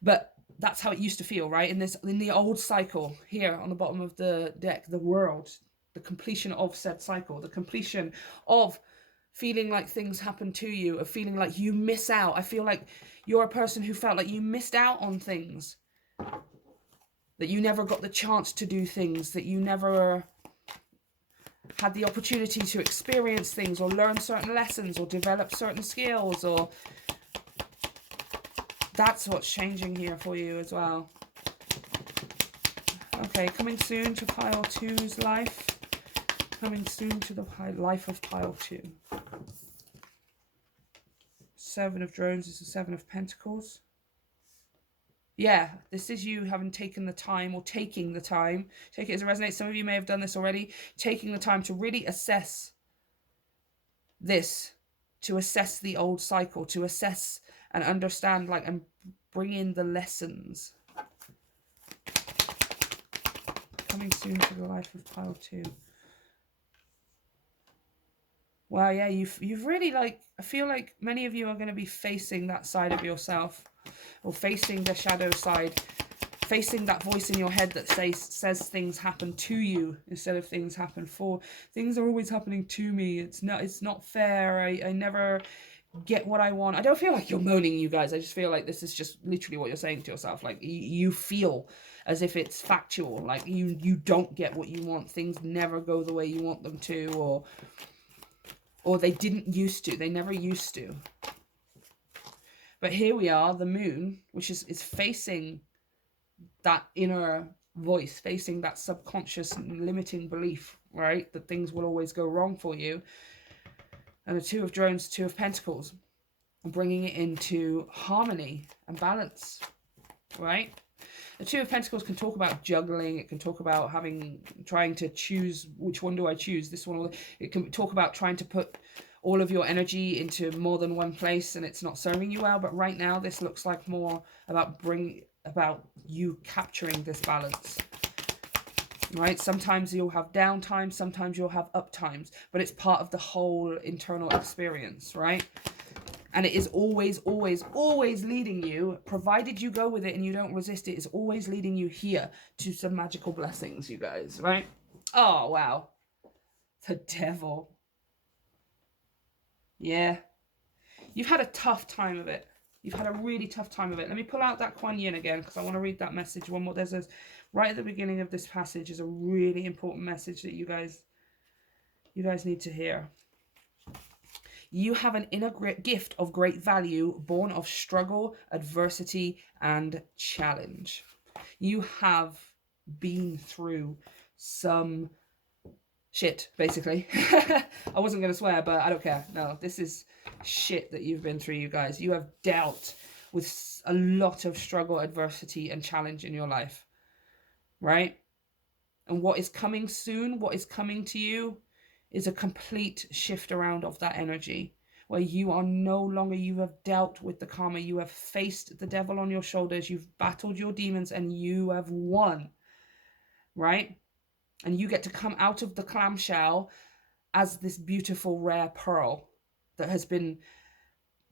But that's how it used to feel, right? In the old cycle here on the bottom of the deck, the world, the completion of said cycle, the completion of feeling like things happen to you, of feeling like you miss out. I feel like you're a person who felt like you missed out on things, that you never got the chance to do things, that you never had the opportunity to experience things or learn certain lessons or develop certain skills, or that's what's changing here for you as well. Okay, coming soon to Pile 2's life. Coming soon to the life of Pile 2. 7 of Drones is the 7 of Pentacles. Yeah, this is you having taken the time, or taking the time. Take it as it resonates. Some of you may have done this already. Taking the time to really assess this, to assess the old cycle, to assess and understand, like, and bring in the lessons. Coming soon to the life of Pile 2. Wow, yeah, you've really, like, I feel like many of you are going to be facing that side of yourself, or facing the shadow side, facing that voice in your head that says things happen to you instead of things happen for. Things are always happening to me. It's not fair. I never get what I want. I don't feel like you're moaning, you guys. I just feel like this is just literally what you're saying to yourself. Like you feel as if it's factual. Like you don't get what you want. Things never go the way you want them to, or they didn't used to. They never used to. But here we are, the moon, which is facing that inner voice, facing that subconscious limiting belief, right? That things will always go wrong for you. And the 2 of Drones, 2 of Pentacles. and bringing it into harmony and balance, right? The Two of Pentacles can talk about juggling. It can talk about trying to choose, which one do I choose? This one or it can talk about trying to put all of your energy into more than one place and it's not serving you well. But right now, this looks like more about you capturing this balance, right? Sometimes you'll have down times, sometimes you'll have up times, but it's part of the whole internal experience, right? And it is always, always, always leading you, provided you go with it and you don't resist it, is always leading you here to some magical blessings, you guys, right? Oh, wow. The Devil. Yeah. You've had a tough time of it. You've had a really tough time of it. Let me pull out that Kuan Yin again because I want to read that message one more. There's a, right at the beginning of this passage is a really important message that you guys need to hear. You have an inner gift of great value, born of struggle, adversity, and challenge. You have been through some shit, basically. I wasn't going to swear, but I don't care. No, this is shit that you've been through, you guys. You have dealt with a lot of struggle, adversity, and challenge in your life, right? And what is coming soon, what is coming to you, is a complete shift around of that energy, where you are no longer, you have dealt with the karma, you have faced the devil on your shoulders, you've battled your demons, and you have won, right? And you get to come out of the clamshell as this beautiful rare pearl that has been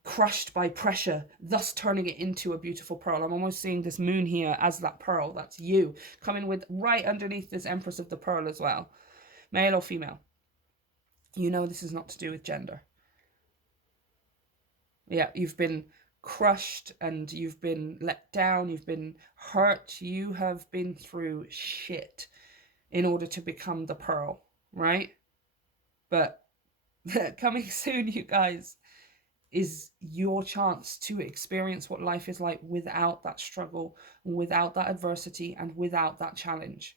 crushed by pressure, thus turning it into a beautiful pearl. I'm almost seeing this moon here as that pearl. That's you coming with right underneath this Empress of the Pearl as well, male or female. You know this is not to do with gender. Yeah, you've been crushed and you've been let down, you've been hurt, you have been through shit in order to become the pearl, right? But coming soon, you guys, is your chance to experience what life is like without that struggle, without that adversity, and without that challenge,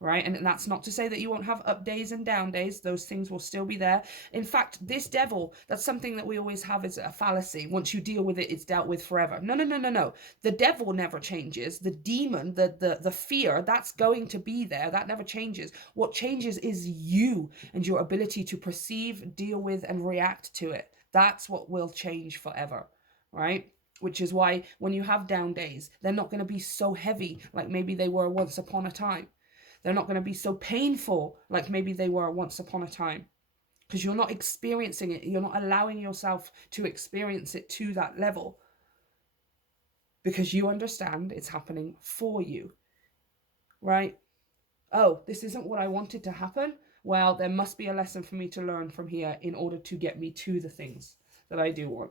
right? And that's not to say that you won't have up days and down days. Those things will still be there. In fact, this devil, that's something that we always have as a fallacy. Once you deal with it, it's dealt with forever. No, no, no, no, no. The devil never changes. The demon, the fear, that's going to be there. That never changes. What changes is you and your ability to perceive, deal with, and react to it. That's what will change forever, right? Which is why when you have down days, they're not going to be so heavy like maybe they were once upon a time. They're not going to be so painful like maybe they were once upon a time, because you're not experiencing it. You're not allowing yourself to experience it to that level, because you understand it's happening for you, right? Oh, this isn't what I wanted to happen. Well, there must be a lesson for me to learn from here in order to get me to the things that I do want,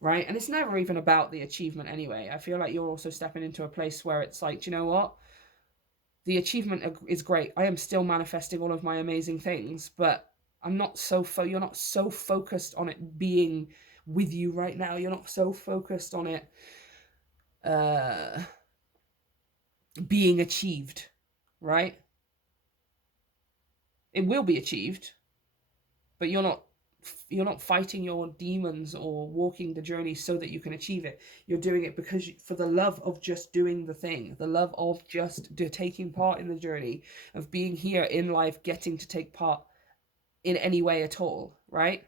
right? And it's never even about the achievement anyway. I feel like you're also stepping into a place where it's like, do you know what? The achievement is great. I am still manifesting all of my amazing things, but I'm not so you're not so focused on it being with you right now. You're not so focused on it being achieved, right? It will be achieved, but you're not fighting your demons or walking the journey so that you can achieve it. You're doing it because for the love of just doing the thing, the love of just taking part in the journey, of being here in life, getting to take part in any way at all, right?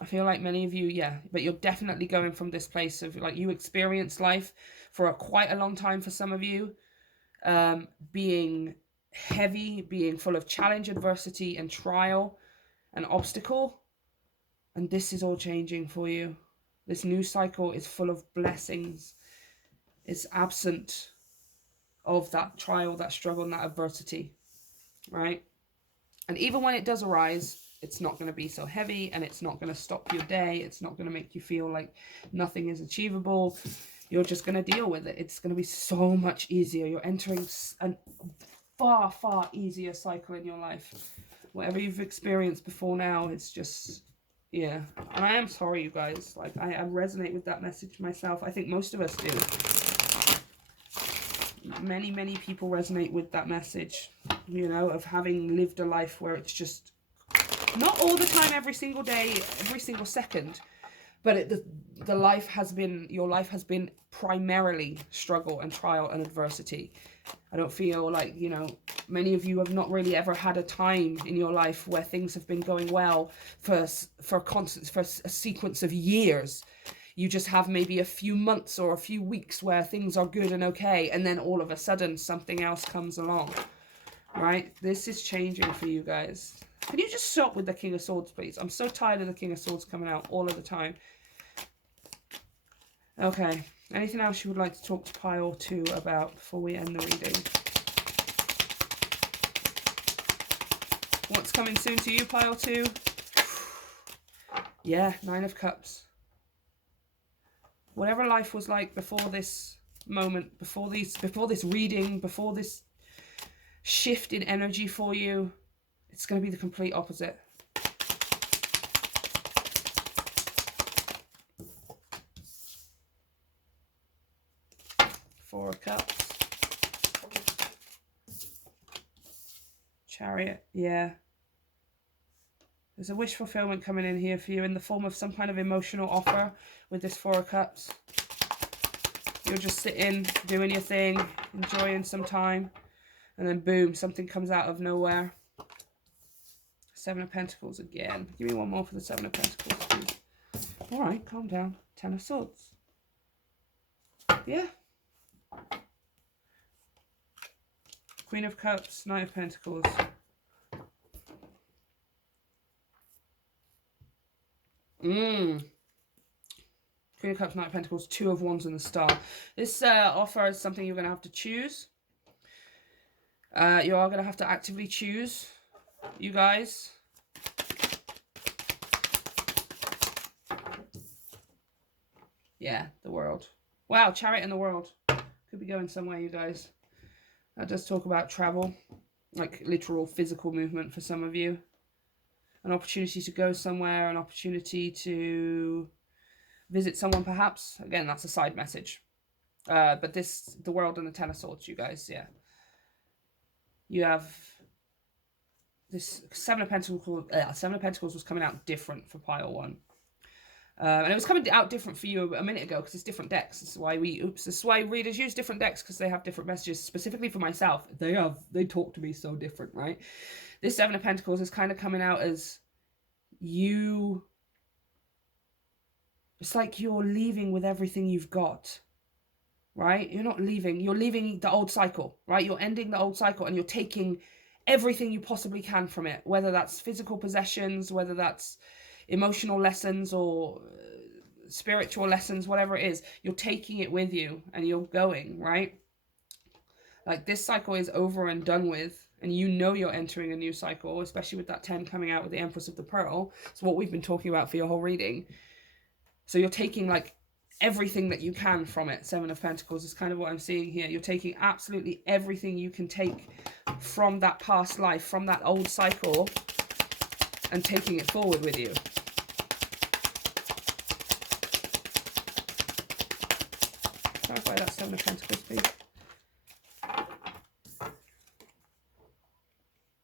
I feel like many of you, yeah, but you're definitely going from this place of like, you experienced life for quite a long time for some of you, being heavy, being full of challenge, adversity, and trial and obstacle. And this is all changing for you. This new cycle is full of blessings. It's absent of that trial, that struggle, and that adversity, right? And even when it does arise, it's not going to be so heavy, and it's not going to stop your day. It's not going to make you feel like nothing is achievable. You're just going to deal with it. It's going to be so much easier. You're entering a far, far easier cycle in your life. Whatever you've experienced before now, it's just, yeah. And I am sorry, you guys. Like, I resonate with that message myself. I think most of us do. Many, many people resonate with that message, you know, of having lived a life where it's just Not all the time, every single day, every single second, but your life has been primarily struggle and trial and adversity. I don't feel like, you know, many of you have not really ever had a time in your life where things have been going well for a sequence of years. You just have maybe a few months or a few weeks where things are good and okay, and then all of a sudden something else comes along, right? This is changing for you guys. Can you just stop with the King of Swords, please? I'm so tired of the King of Swords coming out all of the time. Okay. Anything else you would like to talk to pile 2 about before we end the reading? What's coming soon to you, pile 2? Yeah, 9 of Cups. Whatever life was like before this moment, before this reading, before this shift in energy for you, it's going to be the complete opposite. Four of Cups. Chariot, yeah. There's a wish fulfillment coming in here for you in the form of some kind of emotional offer with this Four of Cups. You're just sitting, doing your thing, enjoying some time, and then boom, something comes out of nowhere. 7 of Pentacles again. Give me one more for the 7 of Pentacles, please. All right, calm down. 10 of Swords. Yeah. Queen of Cups, Knight of Pentacles. Queen of Cups, Knight of Pentacles, 2 of Wands and the Star. This offer is something you're going to have to choose. You are going to have to actively choose, you guys. Yeah, the World. Wow, Chariot and the World. Could be going somewhere, you guys. That does talk about travel, like literal physical movement for some of you. An opportunity to go somewhere, an opportunity to visit someone perhaps. Again, that's a side message. But this, the World and the 10 of Swords, you guys, yeah. You have this 7 of Pentacles. 7 of Pentacles was coming out different for pile 1. And it was coming out different for you a minute ago because it's different decks. This is why this is why readers use different decks, because they have different messages. Specifically for myself, they talk to me so different, right? This 7 of Pentacles is kind of coming out as you. It's like you're leaving with everything you've got, right? You're not leaving. You're leaving the old cycle, right? You're ending the old cycle and you're taking everything you possibly can from it, whether that's physical possessions, whether that's emotional lessons or spiritual lessons, whatever it is. You're taking it with you and you're going, right? Like this cycle is over and done with, and you know you're entering a new cycle, especially with that 10 coming out with the Empress of the Pearl. It's what we've been talking about for your whole reading. So you're taking like everything that you can from it. 7 of Pentacles is kind of what I'm seeing here. You're taking absolutely everything you can take from that past life, from that old cycle, and taking it forward with you. Clarify that 7 of Pentacles, please.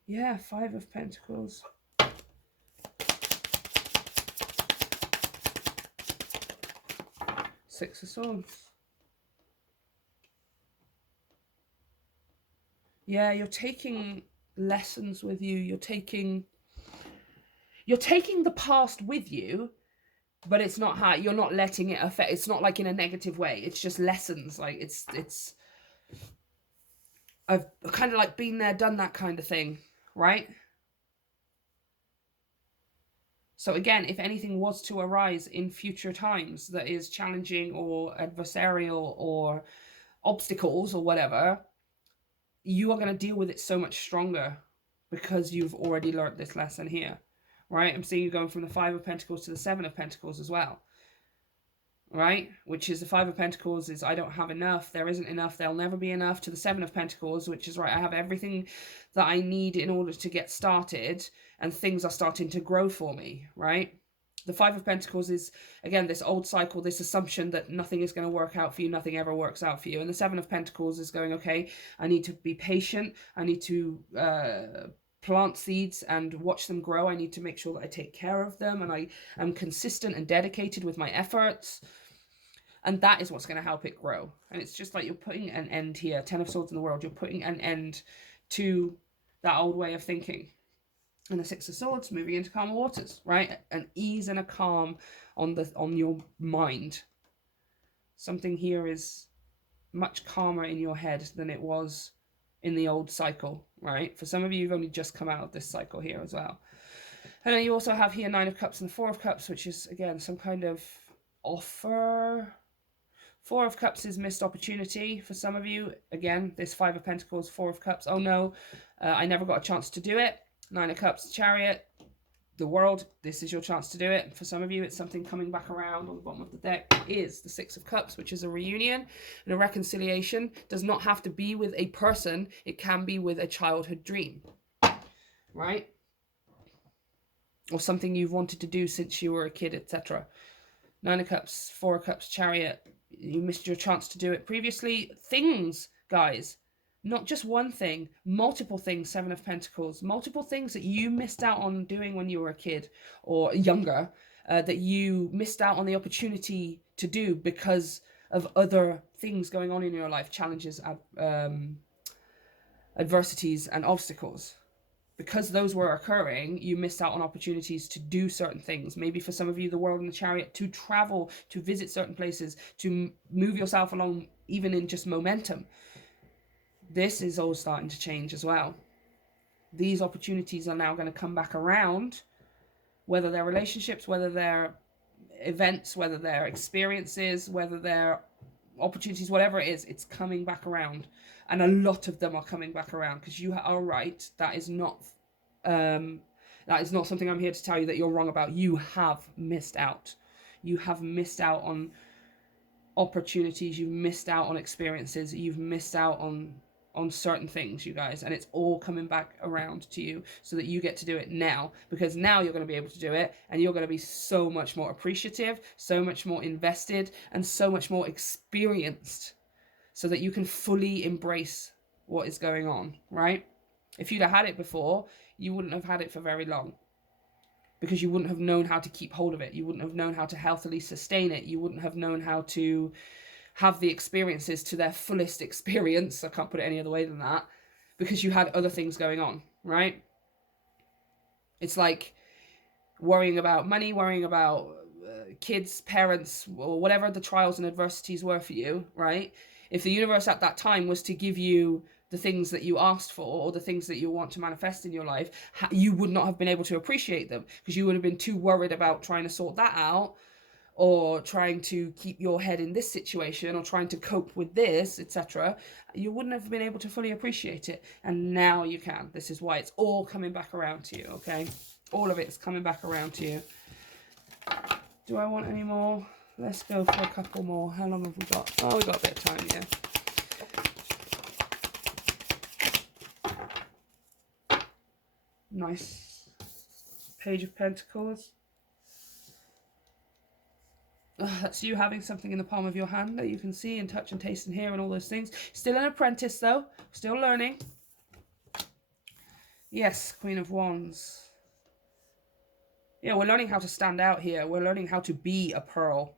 Yeah, 5 of Pentacles. Six of Swords. Yeah, you're taking lessons with you. You're taking the past with you, but it's not how you're not letting it affect. It's not like in a negative way. It's just lessons. Like it's I've kind of like been there, done that kind of thing, right? So again, if anything was to arise in future times that is challenging or adversarial or obstacles or whatever, you are going to deal with it so much stronger because you've already learned this lesson here, right? I'm seeing you going from the 5 of Pentacles to the 7 of Pentacles as well, right? Which is the 5 of Pentacles is I don't have enough, there isn't enough, there'll never be enough, to the 7 of Pentacles, which is right, I have everything that I need in order to get started and things are starting to grow for me, right? The 5 of Pentacles is, again, this old cycle, this assumption that nothing is going to work out for you, nothing ever works out for you. And the 7 of Pentacles is going, okay, I need to be patient, I need to plant seeds and watch them grow. I need to make sure that I take care of them, and I am consistent and dedicated with my efforts. And that is what's going to help it grow. And it's just like you're putting an end here. 10 of Swords in the world. You're putting an end to that old way of thinking. And the 6 of Swords, moving into calmer waters, right? An ease and a calm on your mind. Something here is much calmer in your head than it was in the old cycle, right? For some of you, you've only just come out of this cycle here as well. And then you also have here 9 of Cups and the 4 of Cups, which is, again, some kind of offer. 4 of Cups is missed opportunity for some of you. Again, this 5 of Pentacles, 4 of Cups. Oh no, I never got a chance to do it. 9 of Cups, Chariot, the World. This is your chance to do it. For some of you, it's something coming back around on the bottom of the deck. It is the 6 of Cups, which is a reunion and a reconciliation. Does not have to be with a person. It can be with a childhood dream, right? Or something you've wanted to do since you were a kid, etc. 9 of Cups, 4 of Cups, Chariot. You missed your chance to do it previously. Things, guys, not just one thing, multiple things. 7 of Pentacles, multiple things that you missed out on doing when you were a kid or younger, that you missed out on the opportunity to do because of other things going on in your life, challenges, adversities and obstacles. Because those were occurring, you missed out on opportunities to do certain things. Maybe for some of you, the World and the Chariot, to travel, to visit certain places, to move yourself along, even in just momentum. This is all starting to change as well. These opportunities are now going to come back around, whether they're relationships, whether they're events, whether they're experiences, whether they're opportunities, whatever it is, it's coming back around. And a lot of them are coming back around, because you are right. That is not something I'm here to tell you that you're wrong about. You have missed out. You have missed out on opportunities. You've missed out on experiences. You've missed out on certain things, you guys, and it's all coming back around to you so that you get to do it now, because now you're going to be able to do it, and you're going to be so much more appreciative, so much more invested, and so much more experienced, so that you can fully embrace what is going on, right? If you'd have had it before, you wouldn't have had it for very long, because you wouldn't have known how to keep hold of it. You wouldn't have known how to healthily sustain it. You wouldn't have known how to have the experiences to their fullest experience. I can't put it any other way than that, because you had other things going on, right? It's like worrying about money, worrying about kids, parents, or whatever the trials and adversities were for you, right? If the universe at that time was to give you the things that you asked for, or the things that you want to manifest in your life, you would not have been able to appreciate them, because you would have been too worried about trying to sort that out, or trying to keep your head in this situation, or trying to cope with this, etc. You wouldn't have been able to fully appreciate it. And now you can. This is why it's all coming back around to you, okay? All of it is coming back around to you. Do I want any more? Let's go for a couple more. How long have we got? Oh, we've got a bit of time, yeah. Nice. Page of Pentacles. That's you having something in the palm of your hand that you can see and touch and taste and hear and all those things. Still an apprentice, though. Still learning. Yes, Queen of Wands. Yeah, we're learning how to stand out here. We're learning how to be a pearl.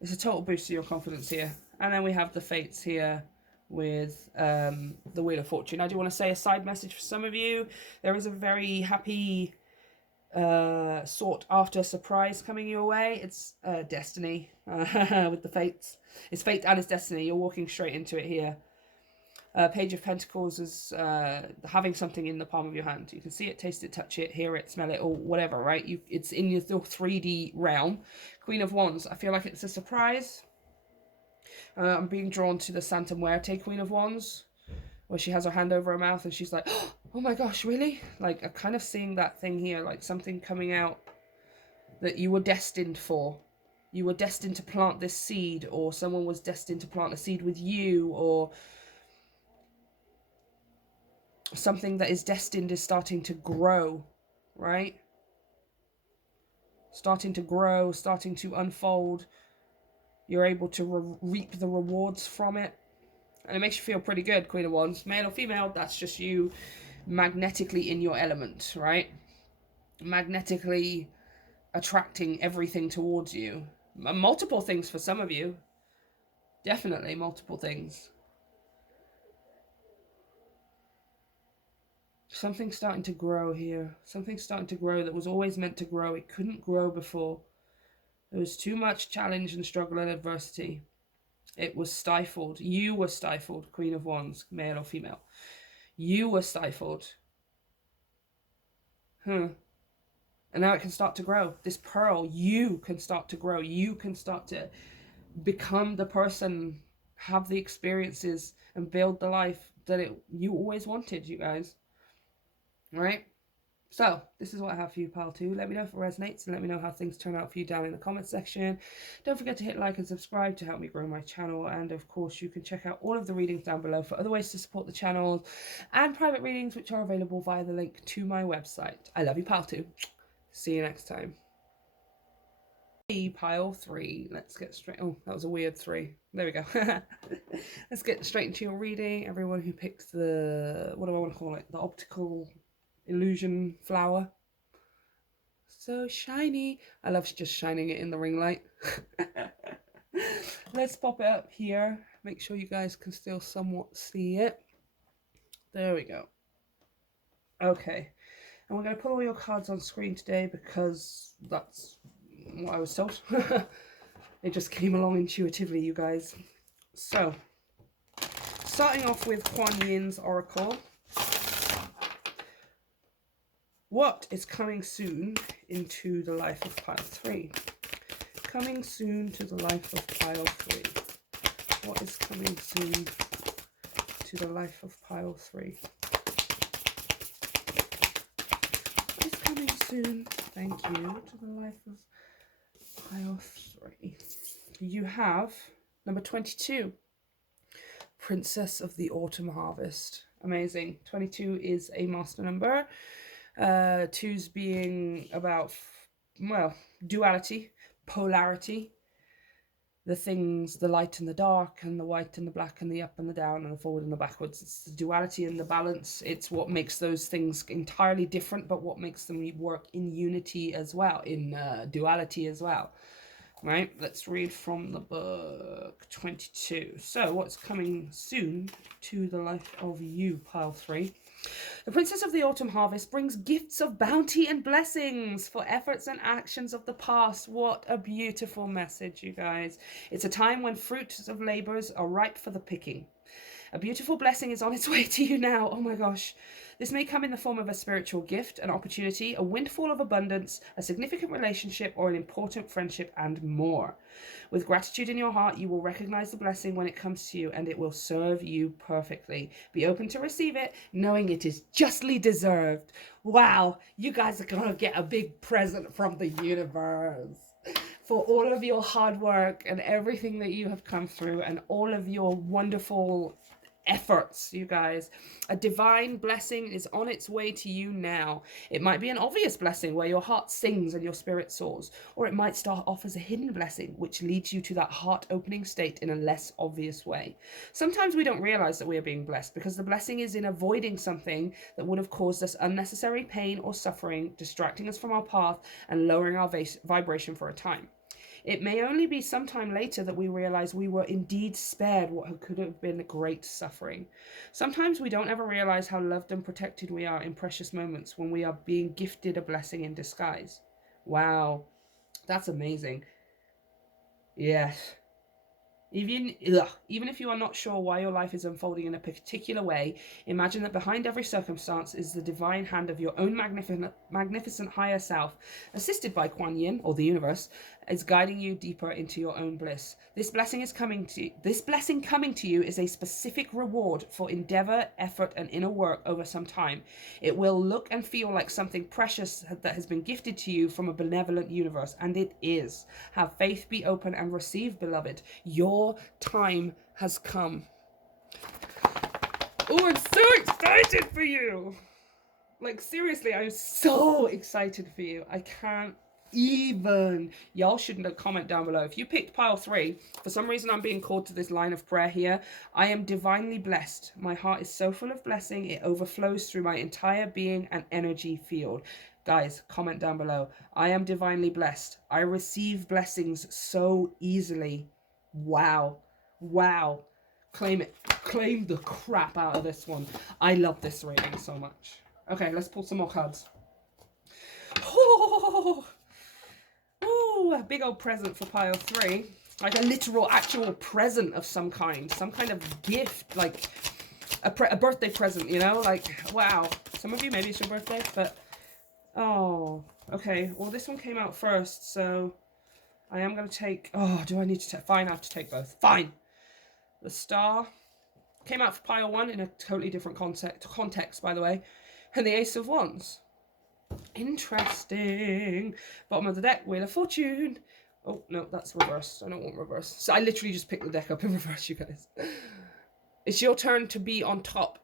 It's a total boost to your confidence here. And then we have the Fates here with the Wheel of Fortune. I do want to say a side message for some of you. There is a very happy sought after surprise coming your way. It's destiny with the Fates. It's fate and it's destiny. You're walking straight into it here. Page of Pentacles is having something in the palm of your hand. You can see it, taste it, touch it, hear it, smell it, or whatever, right? It's in your 3D realm. Queen of Wands, I feel like it's a surprise. I'm being drawn to the Santa Muerte Queen of Wands, where she has her hand over her mouth and she's like, oh my gosh, really? Like, I'm kind of seeing that thing here, like something coming out that you were destined for. You were destined to plant this seed, or someone was destined to plant a seed with you, or something that is destined is starting to grow, right? Starting to grow, starting to unfold. You're able to reap the rewards from it. And it makes you feel pretty good, Queen of Wands. Male or female, that's just you magnetically in your element, right? Magnetically attracting everything towards you. Multiple things for some of you. Definitely multiple things. Something's starting to grow here. Something's starting to grow that was always meant to grow. It couldn't grow before. There was too much challenge and struggle and adversity. It was stifled. You were stifled, Queen of Wands, male or female. You were stifled. And now it can start to grow. This pearl, you can start to grow. You can start to become the person, have the experiences, and build the life that you always wanted, you guys. Right? So, this is what I have for you, pile 2. Let me know if it resonates, and let me know how things turn out for you down in the comment section. Don't forget to hit like and subscribe to help me grow my channel. And, of course, you can check out all of the readings down below for other ways to support the channel and private readings, which are available via the link to my website. I love you, pile 2. See you next time. Pile 3. Let's get straight. Oh, that was a weird 3. There we go. Let's get straight into your reading. Everyone who picked the, what do I want to call it? The optical illusion flower. So shiny. I love just shining it in the ring light. Let's pop it up here. Make sure you guys can still somewhat see it. There we go. Okay. And we're going to put all your cards on screen today because that's what I was told. It just came along intuitively, you guys. So, starting off with Kuan Yin's Oracle. What is coming soon into the life of pile 3? Coming soon to the life of pile 3. What is coming soon to the life of pile 3? What is coming soon, thank you, to the life of pile 3? You have number 22, Princess of the Autumn Harvest. Amazing. 22 is a master number. 2's being about, well, duality, polarity, the things, the light and the dark, and the white and the black, and the up and the down, and the forward and the backwards. It's the duality and the balance. It's what makes those things entirely different, but what makes them work in unity as well, in duality as well. Right, let's read from the book 22. So, what's coming soon to the life of you, pile 3? The Princess of the Autumn Harvest brings gifts of bounty and blessings for efforts and actions of the past. What a beautiful message, you guys. It's a time when fruits of labors are ripe for the picking. A beautiful blessing is on its way to you now. Oh my gosh. This may come in the form of a spiritual gift, an opportunity, a windfall of abundance, a significant relationship, or an important friendship, and more. With gratitude in your heart, you will recognize the blessing when it comes to you, and it will serve you perfectly. Be open to receive it, knowing it is justly deserved. Wow, you guys are going to get a big present from the universe for all of your hard work and everything that you have come through and all of your wonderful efforts, you guys. A divine blessing is on its way to you now. It might be an obvious blessing where your heart sings and your spirit soars, or it might start off as a hidden blessing which leads you to that heart-opening state in a less obvious way. Sometimes we don't realize that we are being blessed because the blessing is in avoiding something that would have caused us unnecessary pain or suffering, distracting us from our path and lowering our vibration for a time. It may only be sometime later that we realize we were indeed spared what could have been great suffering. Sometimes we don't ever realize how loved and protected we are in precious moments when we are being gifted a blessing in disguise. Wow, that's amazing. Yes. Even if you are not sure why your life is unfolding in a particular way, imagine that behind every circumstance is the divine hand of your own magnificent higher self, assisted by Kuan Yin, or the universe, is guiding you deeper into your own bliss. This blessing coming to you is a specific reward for endeavor, effort, and inner work over some time. It will look and feel like something precious that has been gifted to you from a benevolent universe, and it is. Have faith, be open, and receive, beloved. Your time has come. Oh, I'm so excited for you. Like, seriously, I'm so excited for you. I can't even. Y'all shouldn't comment down below. If you picked pile 3, for some reason I'm being called to this line of prayer here. I am divinely blessed. My heart is so full of blessing. It overflows through my entire being and energy field. Guys, comment down below. I am divinely blessed. I receive blessings so easily. Wow. Wow. Claim it. Claim the crap out of this one. I love this reading so much. Okay, let's pull some more cards. Oh, ooh, a big old present for pile 3. Like a literal, actual present of some kind. Some kind of gift. Like a birthday present, you know? Like, wow. Some of you, maybe it's your birthday, but... Oh, okay. Well, this one came out first, so... I am going to take... Oh, do I need to take... Fine, I have to take both. Fine! The Star came out for pile 1 in a totally different context, by the way. And the Ace of Wands. Interesting. Bottom of the deck, Wheel of Fortune. Oh, no, that's reversed. I don't want reverse. So I literally just picked the deck up in reverse, you guys. It's your turn to be on top,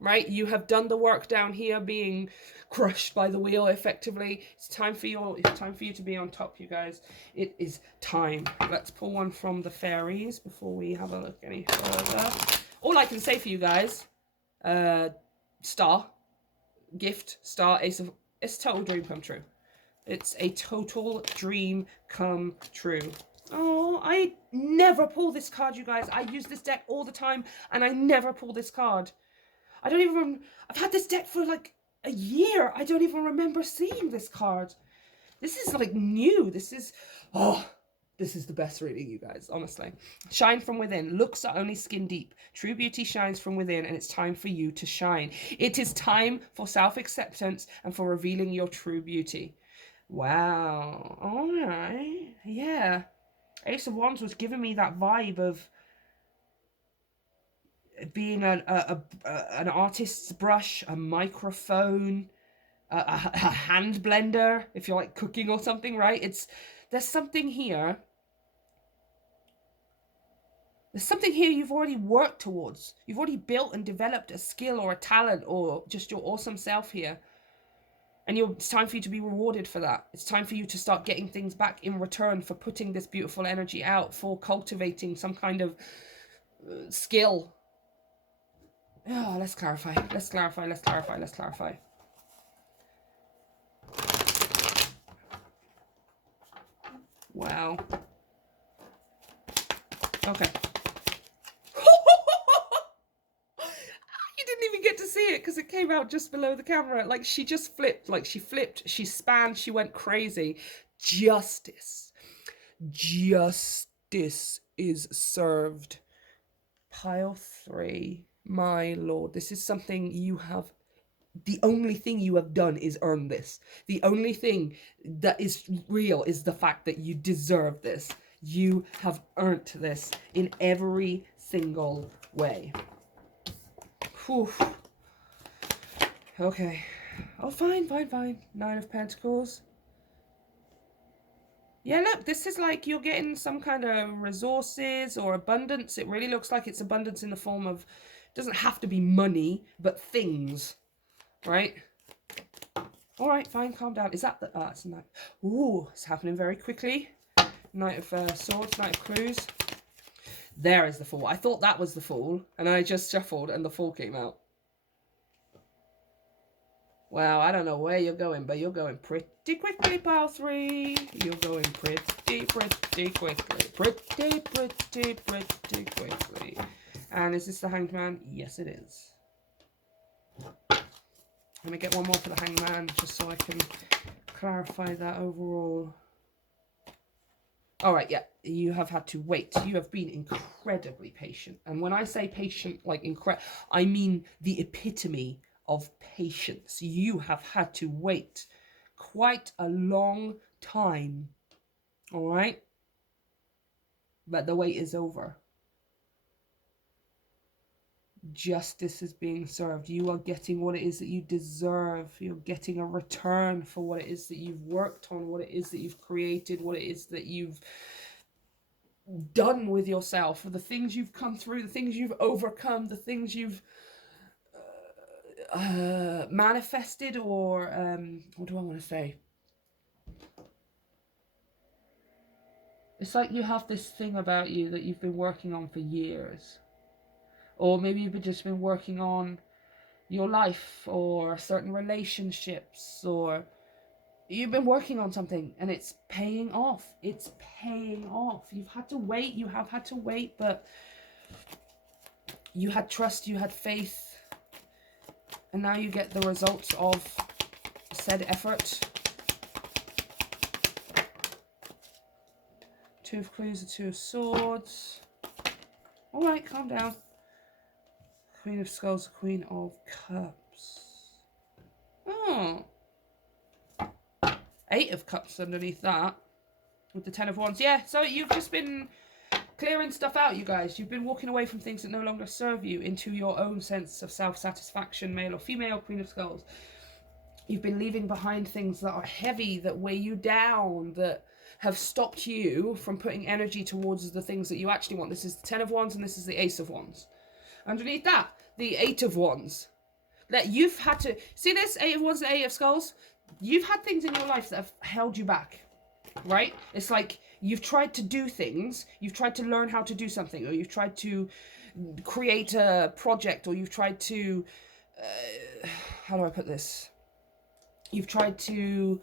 right? You have done the work down here being crushed by the wheel, effectively. It's time for you to be on top, you guys. It is time. Let's pull one from the fairies before we have a look any further. All I can say for you guys, Star, Gift, Star, Ace of... It's a total dream come true. It's a total dream come true. Oh, I never pull this card, you guys. I use this deck all the time, and I never pull this card. I don't even... I've had this deck for, like, a year. I don't even remember seeing this card. This is, like, new. This is... Oh, this is the best reading, you guys, honestly. Shine from within. Looks are only skin deep. True beauty shines from within, and it's time for you to shine. It is time for self-acceptance and for revealing your true beauty. Wow. All right. Yeah. Ace of Wands was giving me that vibe of being an artist's brush, a microphone, a hand blender, if you're like cooking or something, right? There's something here. There's something here you've already worked towards. You've already built and developed a skill or a talent or just your awesome self here. And it's time for you to be rewarded for that. It's time for you to start getting things back in return for putting this beautiful energy out, for cultivating some kind of skill. Oh, let's clarify. Let's clarify. Let's clarify. Let's clarify. Wow. Okay. You didn't even get to see it because it came out just below the camera. Like, she just flipped. Like, she flipped. She spanned. She went crazy. Justice. Justice is served. Pile 3. My lord. This is something you have... The only thing you have done is earn this. The only thing that is real is the fact that you deserve this. You have earned this in every single way. Whew. Okay. Oh, fine, fine, fine. 9 of Pentacles. Yeah, look, this is like you're getting some kind of resources or abundance. It really looks like it's abundance in the form of... It doesn't have to be money, but things. Right? Alright, fine, calm down. Is that the... it's a knight. Ooh, it's happening very quickly. Knight of Swords, Knight of Clues. There is the Fool. I thought that was the Fool, and I just shuffled, and the Fool came out. Wow, I don't know where you're going, but you're going pretty quickly, pile 3. You're going pretty quickly. Pretty quickly. And is this the Hanged Man? Yes, it is. I'm going to get one more for the Hanged Man, just so I can clarify that overall. Alright, yeah, you have had to wait. You have been incredibly patient. And when I say patient, like I mean the epitome of patience. You have had to wait quite a long time. Alright? But the wait is over. Justice is being served. You are getting what it is that you deserve. You're getting a return for what it is that you've worked on, what it is that you've created, what it is that you've done with yourself, for the things you've come through, the things you've overcome, the things you've manifested, or what do I want to say? It's like you have this thing about you that you've been working on for years. Or maybe you've just been working on your life or certain relationships, or you've been working on something and it's paying off. It's paying off. You've had to wait. You have had to wait, but you had trust, you had faith, and now you get the results of said effort. Two of Clues, the Two of Swords. All right, calm down. Queen of Skulls, the Queen of Cups. Oh. Eight of Cups underneath that. With the Ten of Wands. Yeah, so you've just been clearing stuff out, you guys. You've been walking away from things that no longer serve you into your own sense of self-satisfaction, male or female, Queen of Skulls. You've been leaving behind things that are heavy, that weigh you down, that have stopped you from putting energy towards the things that you actually want. This is the Ten of Wands and this is the Ace of Wands. Underneath that, the Eight of Wands. That you've had to... See this? Eight of Wands and Eight of Skulls? You've had things in your life that have held you back, right? It's like you've tried to do things, you've tried to learn how to do something, or you've tried to create a project, or you've tried to... how do I put this? You've tried to...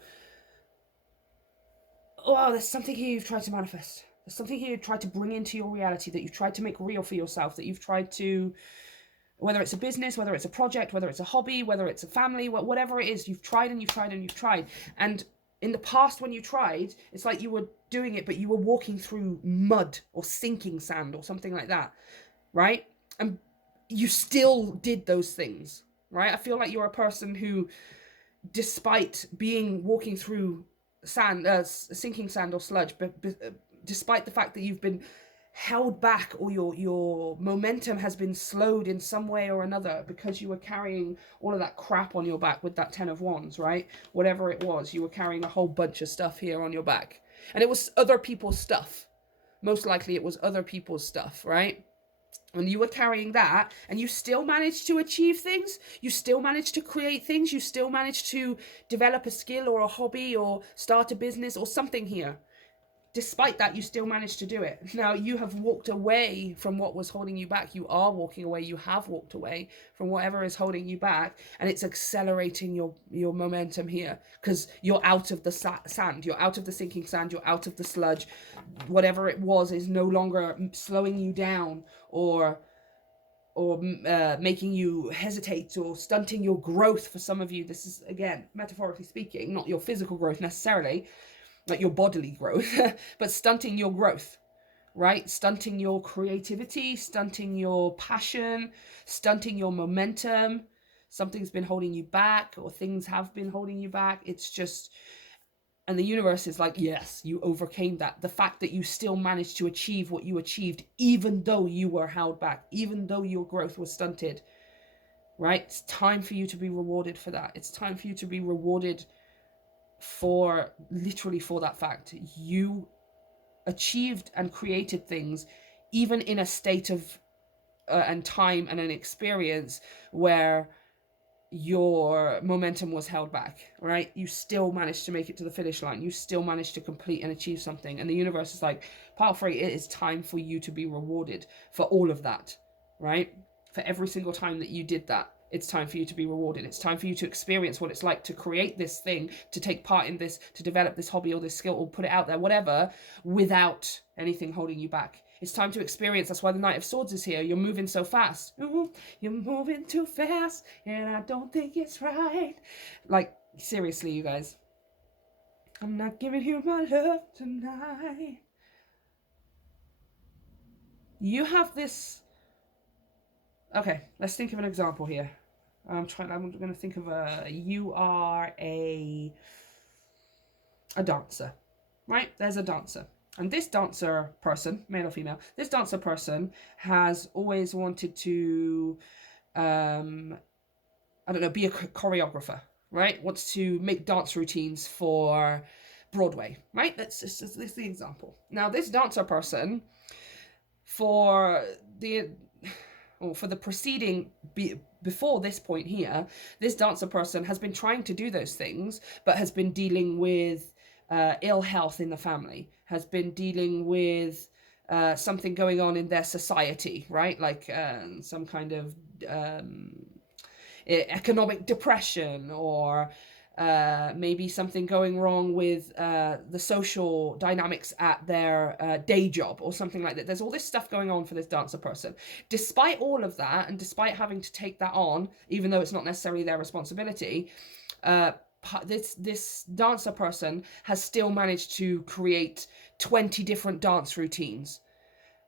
Oh, there's something here you've tried to manifest. There's something here you've tried to bring into your reality, that you've tried to make real for yourself, that you've tried to... Whether it's a business, whether it's a project, whether it's a hobby, whether it's a family, whatever it is, you've tried and you've tried and you've tried. And in the past when you tried, it's like you were doing it, but you were walking through mud or sinking sand or something like that, right? And you still did those things, right? I feel like you're a person who, despite walking through sand, sinking sand or sludge, despite the fact that you've been held back, or your momentum has been slowed in some way or another because you were carrying all of that crap on your back with that Ten of Wands, right? Whatever it was, you were carrying a whole bunch of stuff here on your back. And it was other people's stuff. Most likely it was other people's stuff, right? And you were carrying that, and you still managed to achieve things. You still managed to create things. You still managed to develop a skill or a hobby or start a business or something here. Despite that, you still managed to do it. Now, you have walked away from what was holding you back. You are walking away. You have walked away from whatever is holding you back. And it's accelerating your momentum here, because you're out of the sand. You're out of the sinking sand. You're out of the sludge. Whatever it was is no longer slowing you down or making you hesitate or stunting your growth. For some of you, this is, again, metaphorically speaking, not your physical growth necessarily, like your bodily growth, but stunting your growth, right? Stunting your creativity, stunting your passion, stunting your momentum. Something's been holding you back, or things have been holding you back. It's just, and the universe is like, yes, you overcame that. The fact that you still managed to achieve what you achieved, even though you were held back, even though your growth was stunted, right? It's time for you to be rewarded for that. It's time for you to be rewarded for literally for that fact. You achieved and created things even in a state of and time and an experience where your momentum was held back, right? You still managed to make it to the finish line. You still managed to complete and achieve something, and the universe is like, pile 3, it is time for you to be rewarded for all of that, right? For every single time that you did that, it's time for you to be rewarded. It's time for you to experience what it's like to create this thing, to take part in this, to develop this hobby or this skill, or put it out there, whatever, without anything holding you back. It's time to experience. That's why the Knight of Swords is here. You're moving so fast. Ooh, you're moving too fast, and I don't think it's right. Like, seriously, you guys. I'm not giving you my love tonight. You have this... Okay, let's think of an example here. I'm going to think of you are a dancer, right? There's a dancer. And this dancer person, male or female, this dancer person has always wanted to, I don't know, be a choreographer, right? Wants to make dance routines for Broadway, right? That's the example. Now, this dancer person, for the preceding, before this point here, this dancer person has been trying to do those things, but has been dealing with ill health in the family, has been dealing with something going on in their society, right? Like some kind of economic depression, or maybe something going wrong with the social dynamics at their day job or something like that. There's all this stuff going on for this dancer person. Despite all of that, and despite having to take that on, even though it's not necessarily their responsibility, this dancer person has still managed to create 20 different dance routines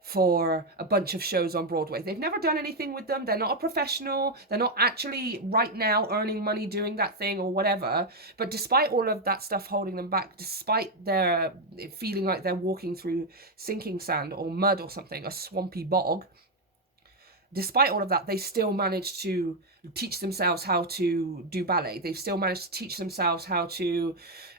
for a bunch of shows on Broadway. They've never done anything with them. They're not a professional. They're not actually right now earning money doing that thing or whatever. But despite all of that stuff holding them back, despite their feeling like they're walking through sinking sand or mud or something, a swampy bog, despite all of that, they still managed to teach themselves how to do ballet. They've still managed to teach themselves how to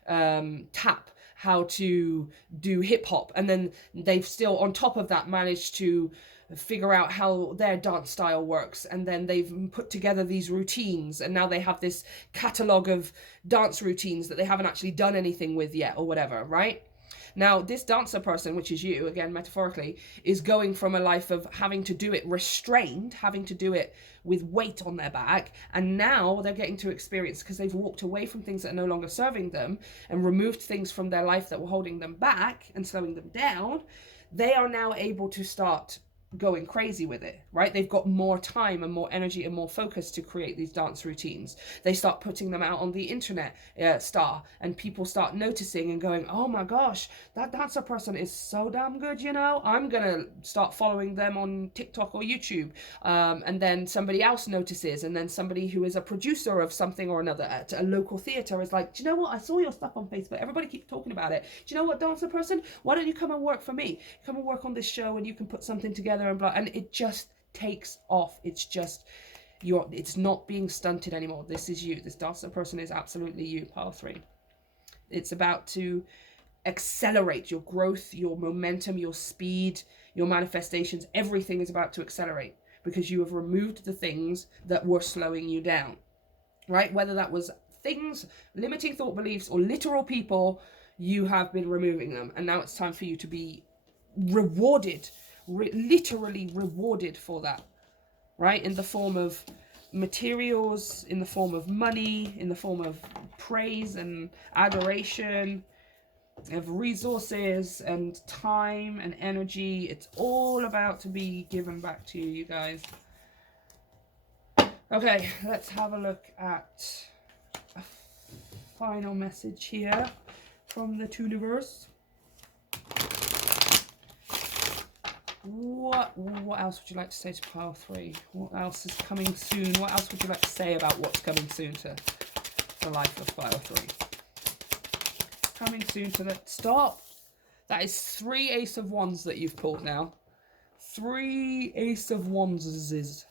tap, how to do hip hop. And then they've still, on top of that, managed to figure out how their dance style works. And then they've put together these routines. And now they have this catalogue of dance routines that they haven't actually done anything with yet or whatever, right? Now, this dancer person, which is you, again, metaphorically, is going from a life of having to do it restrained, having to do it with weight on their back, and now they're getting to experience, because they've walked away from things that are no longer serving them and removed things from their life that were holding them back and slowing them down. They are now able to start going crazy with it, right? They've got more time and more energy and more focus to create these dance routines. They start putting them out on the internet, and people start noticing and going, oh my gosh, that dancer person is so damn good, you know, I'm gonna start following them on TikTok or YouTube. And then somebody else notices, and then somebody who is a producer of something or another at a local theatre is like, do you know what, I saw your stuff on Facebook, everybody keeps talking about it, do you know what, dancer person, why don't you come and work for me, come and work on this show, and you can put something together, and blah, and it just takes off. It's just, it's not being stunted anymore. This is you. This dancer person is absolutely you. Pile 3. It's about to accelerate your growth, your momentum, your speed, your manifestations. Everything is about to accelerate because you have removed the things that were slowing you down, right? Whether that was things, limiting thought beliefs, or literal people, you have been removing them. And now it's time for you to be rewarded, literally rewarded for that, right? In the form of materials, in the form of money, in the form of praise and adoration, of resources and time and energy. It's all about to be given back to you, you guys. Okay, let's have a look at a final message here from the Tooniverse. What else would you like to say to pile 3? What else is coming soon? What else would you like to say about what's coming soon to the life of pile 3? Coming soon to the... Stop! That is 3 Ace of Wands that you've pulled now. 3 Ace of Wands.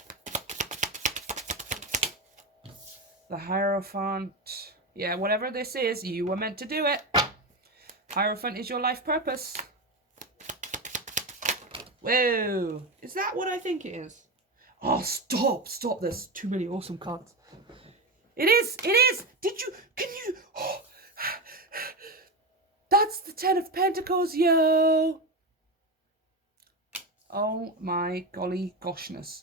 The Hierophant. Yeah, whatever this is, you were meant to do it. Hierophant is your life purpose. Whoa, is that what I think it is? Oh, stop, there's too many awesome cards. It is, can you, oh, that's the 10 of Pentacles, yo. Oh my golly goshness.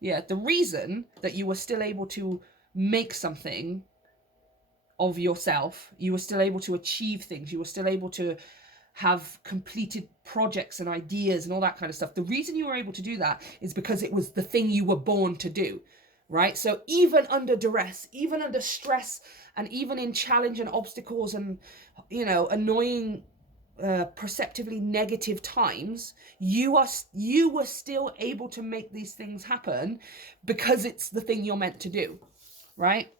Yeah, the reason that you were still able to make something of yourself, you were still able to achieve things, you were still able to have completed projects and ideas and all that kind of stuff. The reason you were able to do that is because it was the thing you were born to do, right? So even under duress, even under stress, and even in challenge and obstacles and, you know, annoying, perceptively negative times, you were still able to make these things happen because it's the thing you're meant to do, right?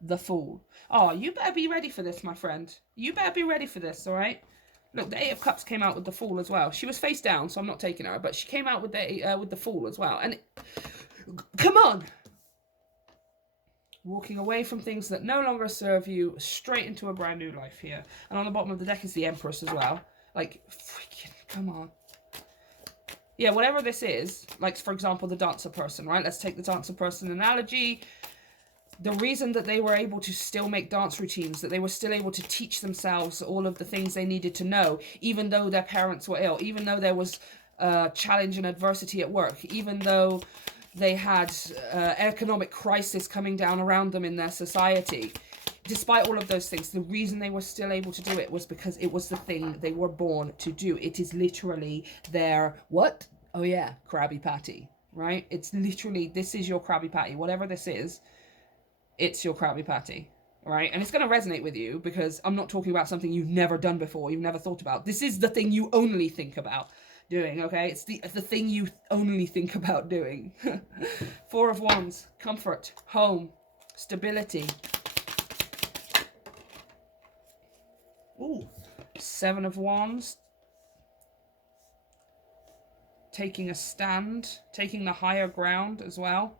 The Fool. Oh, you better be ready for this, my friend. You better be ready for this, all right? Look, the 8 of Cups came out with the Fool as well. She was face down, so I'm not taking her, but she came out with the Fool as well. And come on! Walking away from things that no longer serve you, straight into a brand new life here. And on the bottom of the deck is the Empress as well. Like, freaking, come on. Yeah, whatever this is, like, for example, the dancer person, right? Let's take the dancer person analogy. The reason that they were able to still make dance routines, that they were still able to teach themselves all of the things they needed to know, even though their parents were ill, even though there was challenge and adversity at work, even though they had economic crisis coming down around them in their society. Despite all of those things, the reason they were still able to do it was because it was the thing they were born to do. It is literally their, what? Oh yeah, Krabby Patty, right? It's literally, this is your Krabby Patty. Whatever this is, it's your Krabby Patty, right? And it's going to resonate with you because I'm not talking about something you've never done before, you've never thought about. This is the thing you only think about doing, okay? It's the thing you only think about doing. Four of Wands, comfort, home, stability. Ooh, Seven of Wands, taking a stand, taking the higher ground as well.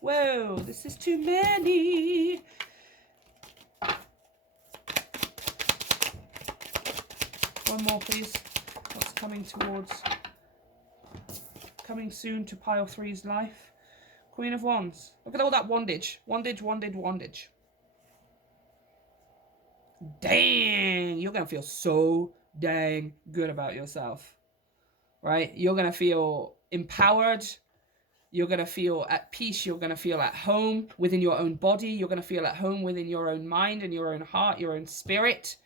Whoa, this is too many. One more, please. What's coming soon to pile three's life? Queen of Wands. Look at all that wandage. Wandage. Dang, you're going to feel so dang good about yourself, right? You're going to feel empowered. You're going to feel at peace. You're going to feel at home within your own body. You're going to feel at home within your own mind and your own heart, your own spirit.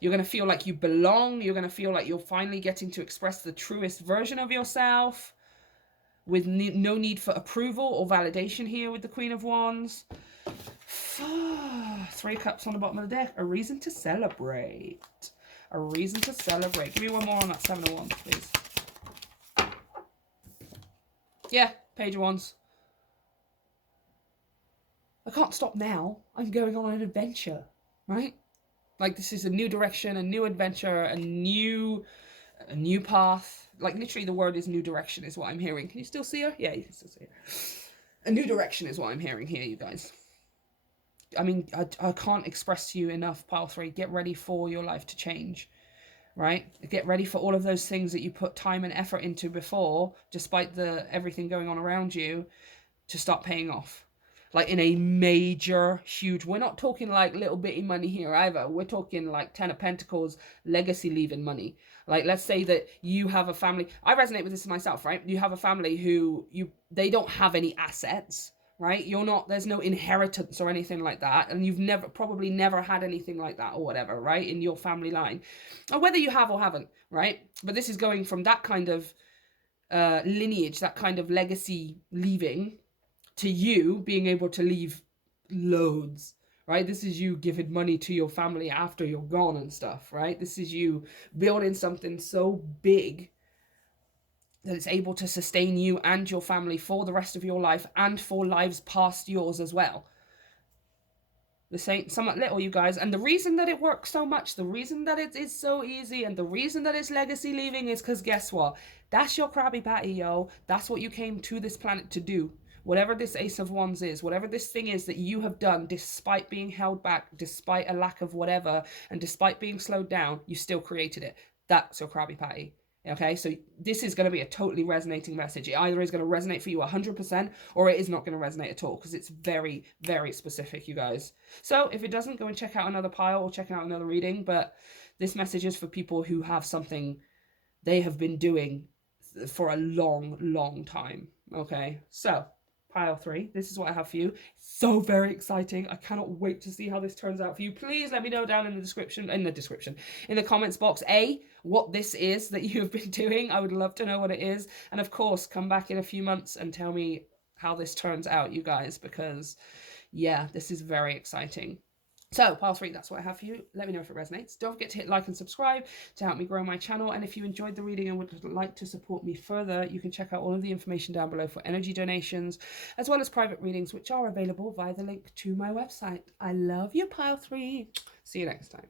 You're going to feel like you belong. You're going to feel like you're finally getting to express the truest version of yourself with no need for approval or validation here with the Queen of Wands. Three cups on the bottom of the deck. A reason to celebrate. A reason to celebrate. Give me one more on that Seven of Wands, please. Yeah, Page of Wands. I can't stop now. I'm going on an adventure, right? Like, this is a new direction, a new adventure, a new path. Like, literally the word is new direction is what I'm hearing. Can you still see her? Yeah, you can still see her. A new direction is what I'm hearing here, you guys. I mean, I can't express to you enough, pile three. Get ready for your life to change, right? Get ready for all of those things that you put time and effort into before, despite everything going on around you, to start paying off. Like, in a major, huge, we're not talking like little bitty money here either. We're talking like 10 of Pentacles, legacy leaving money. Like, let's say that you have a family. I resonate with this myself, right? You have a family who they don't have any assets, right? There's no inheritance or anything like that. And you've probably never had anything like that or whatever, right? In your family line, or whether you have or haven't, right? But this is going from that kind of lineage, that kind of legacy leaving, to you being able to leave loads, right? This is you giving money to your family after you're gone and stuff, right? This is you building something so big that it's able to sustain you and your family for the rest of your life and for lives past yours as well. This ain't somewhat little, you guys. And the reason that it works so much, the reason that it is so easy, and the reason that it's legacy leaving is because guess what? That's your Krabby Patty, yo. That's what you came to this planet to do. Whatever this Ace of Wands is, whatever this thing is that you have done, despite being held back, despite a lack of whatever, and despite being slowed down, you still created it. That's your Krabby Patty. Okay, so this is going to be a totally resonating message. It either is going to resonate for you 100% or it is not going to resonate at all because it's very, very specific, you guys. So if it doesn't, go and check out another pile or check out another reading. But this message is for people who have something they have been doing for a long, long time. Okay, so pile three, this is what I have for you. So very exciting. I cannot wait to see how this turns out for you. Please let me know down in the comments box, what this is that you have been doing. I would love to know what it is. And of course, come back in a few months and tell me how this turns out, you guys, because yeah, this is very exciting. So, pile three, that's what I have for you. Let me know if it resonates. Don't forget to hit like and subscribe to help me grow my channel. And if you enjoyed the reading and would like to support me further, you can check out all of the information down below for energy donations, as well as private readings, which are available via the link to my website. I love you, pile three. See you next time.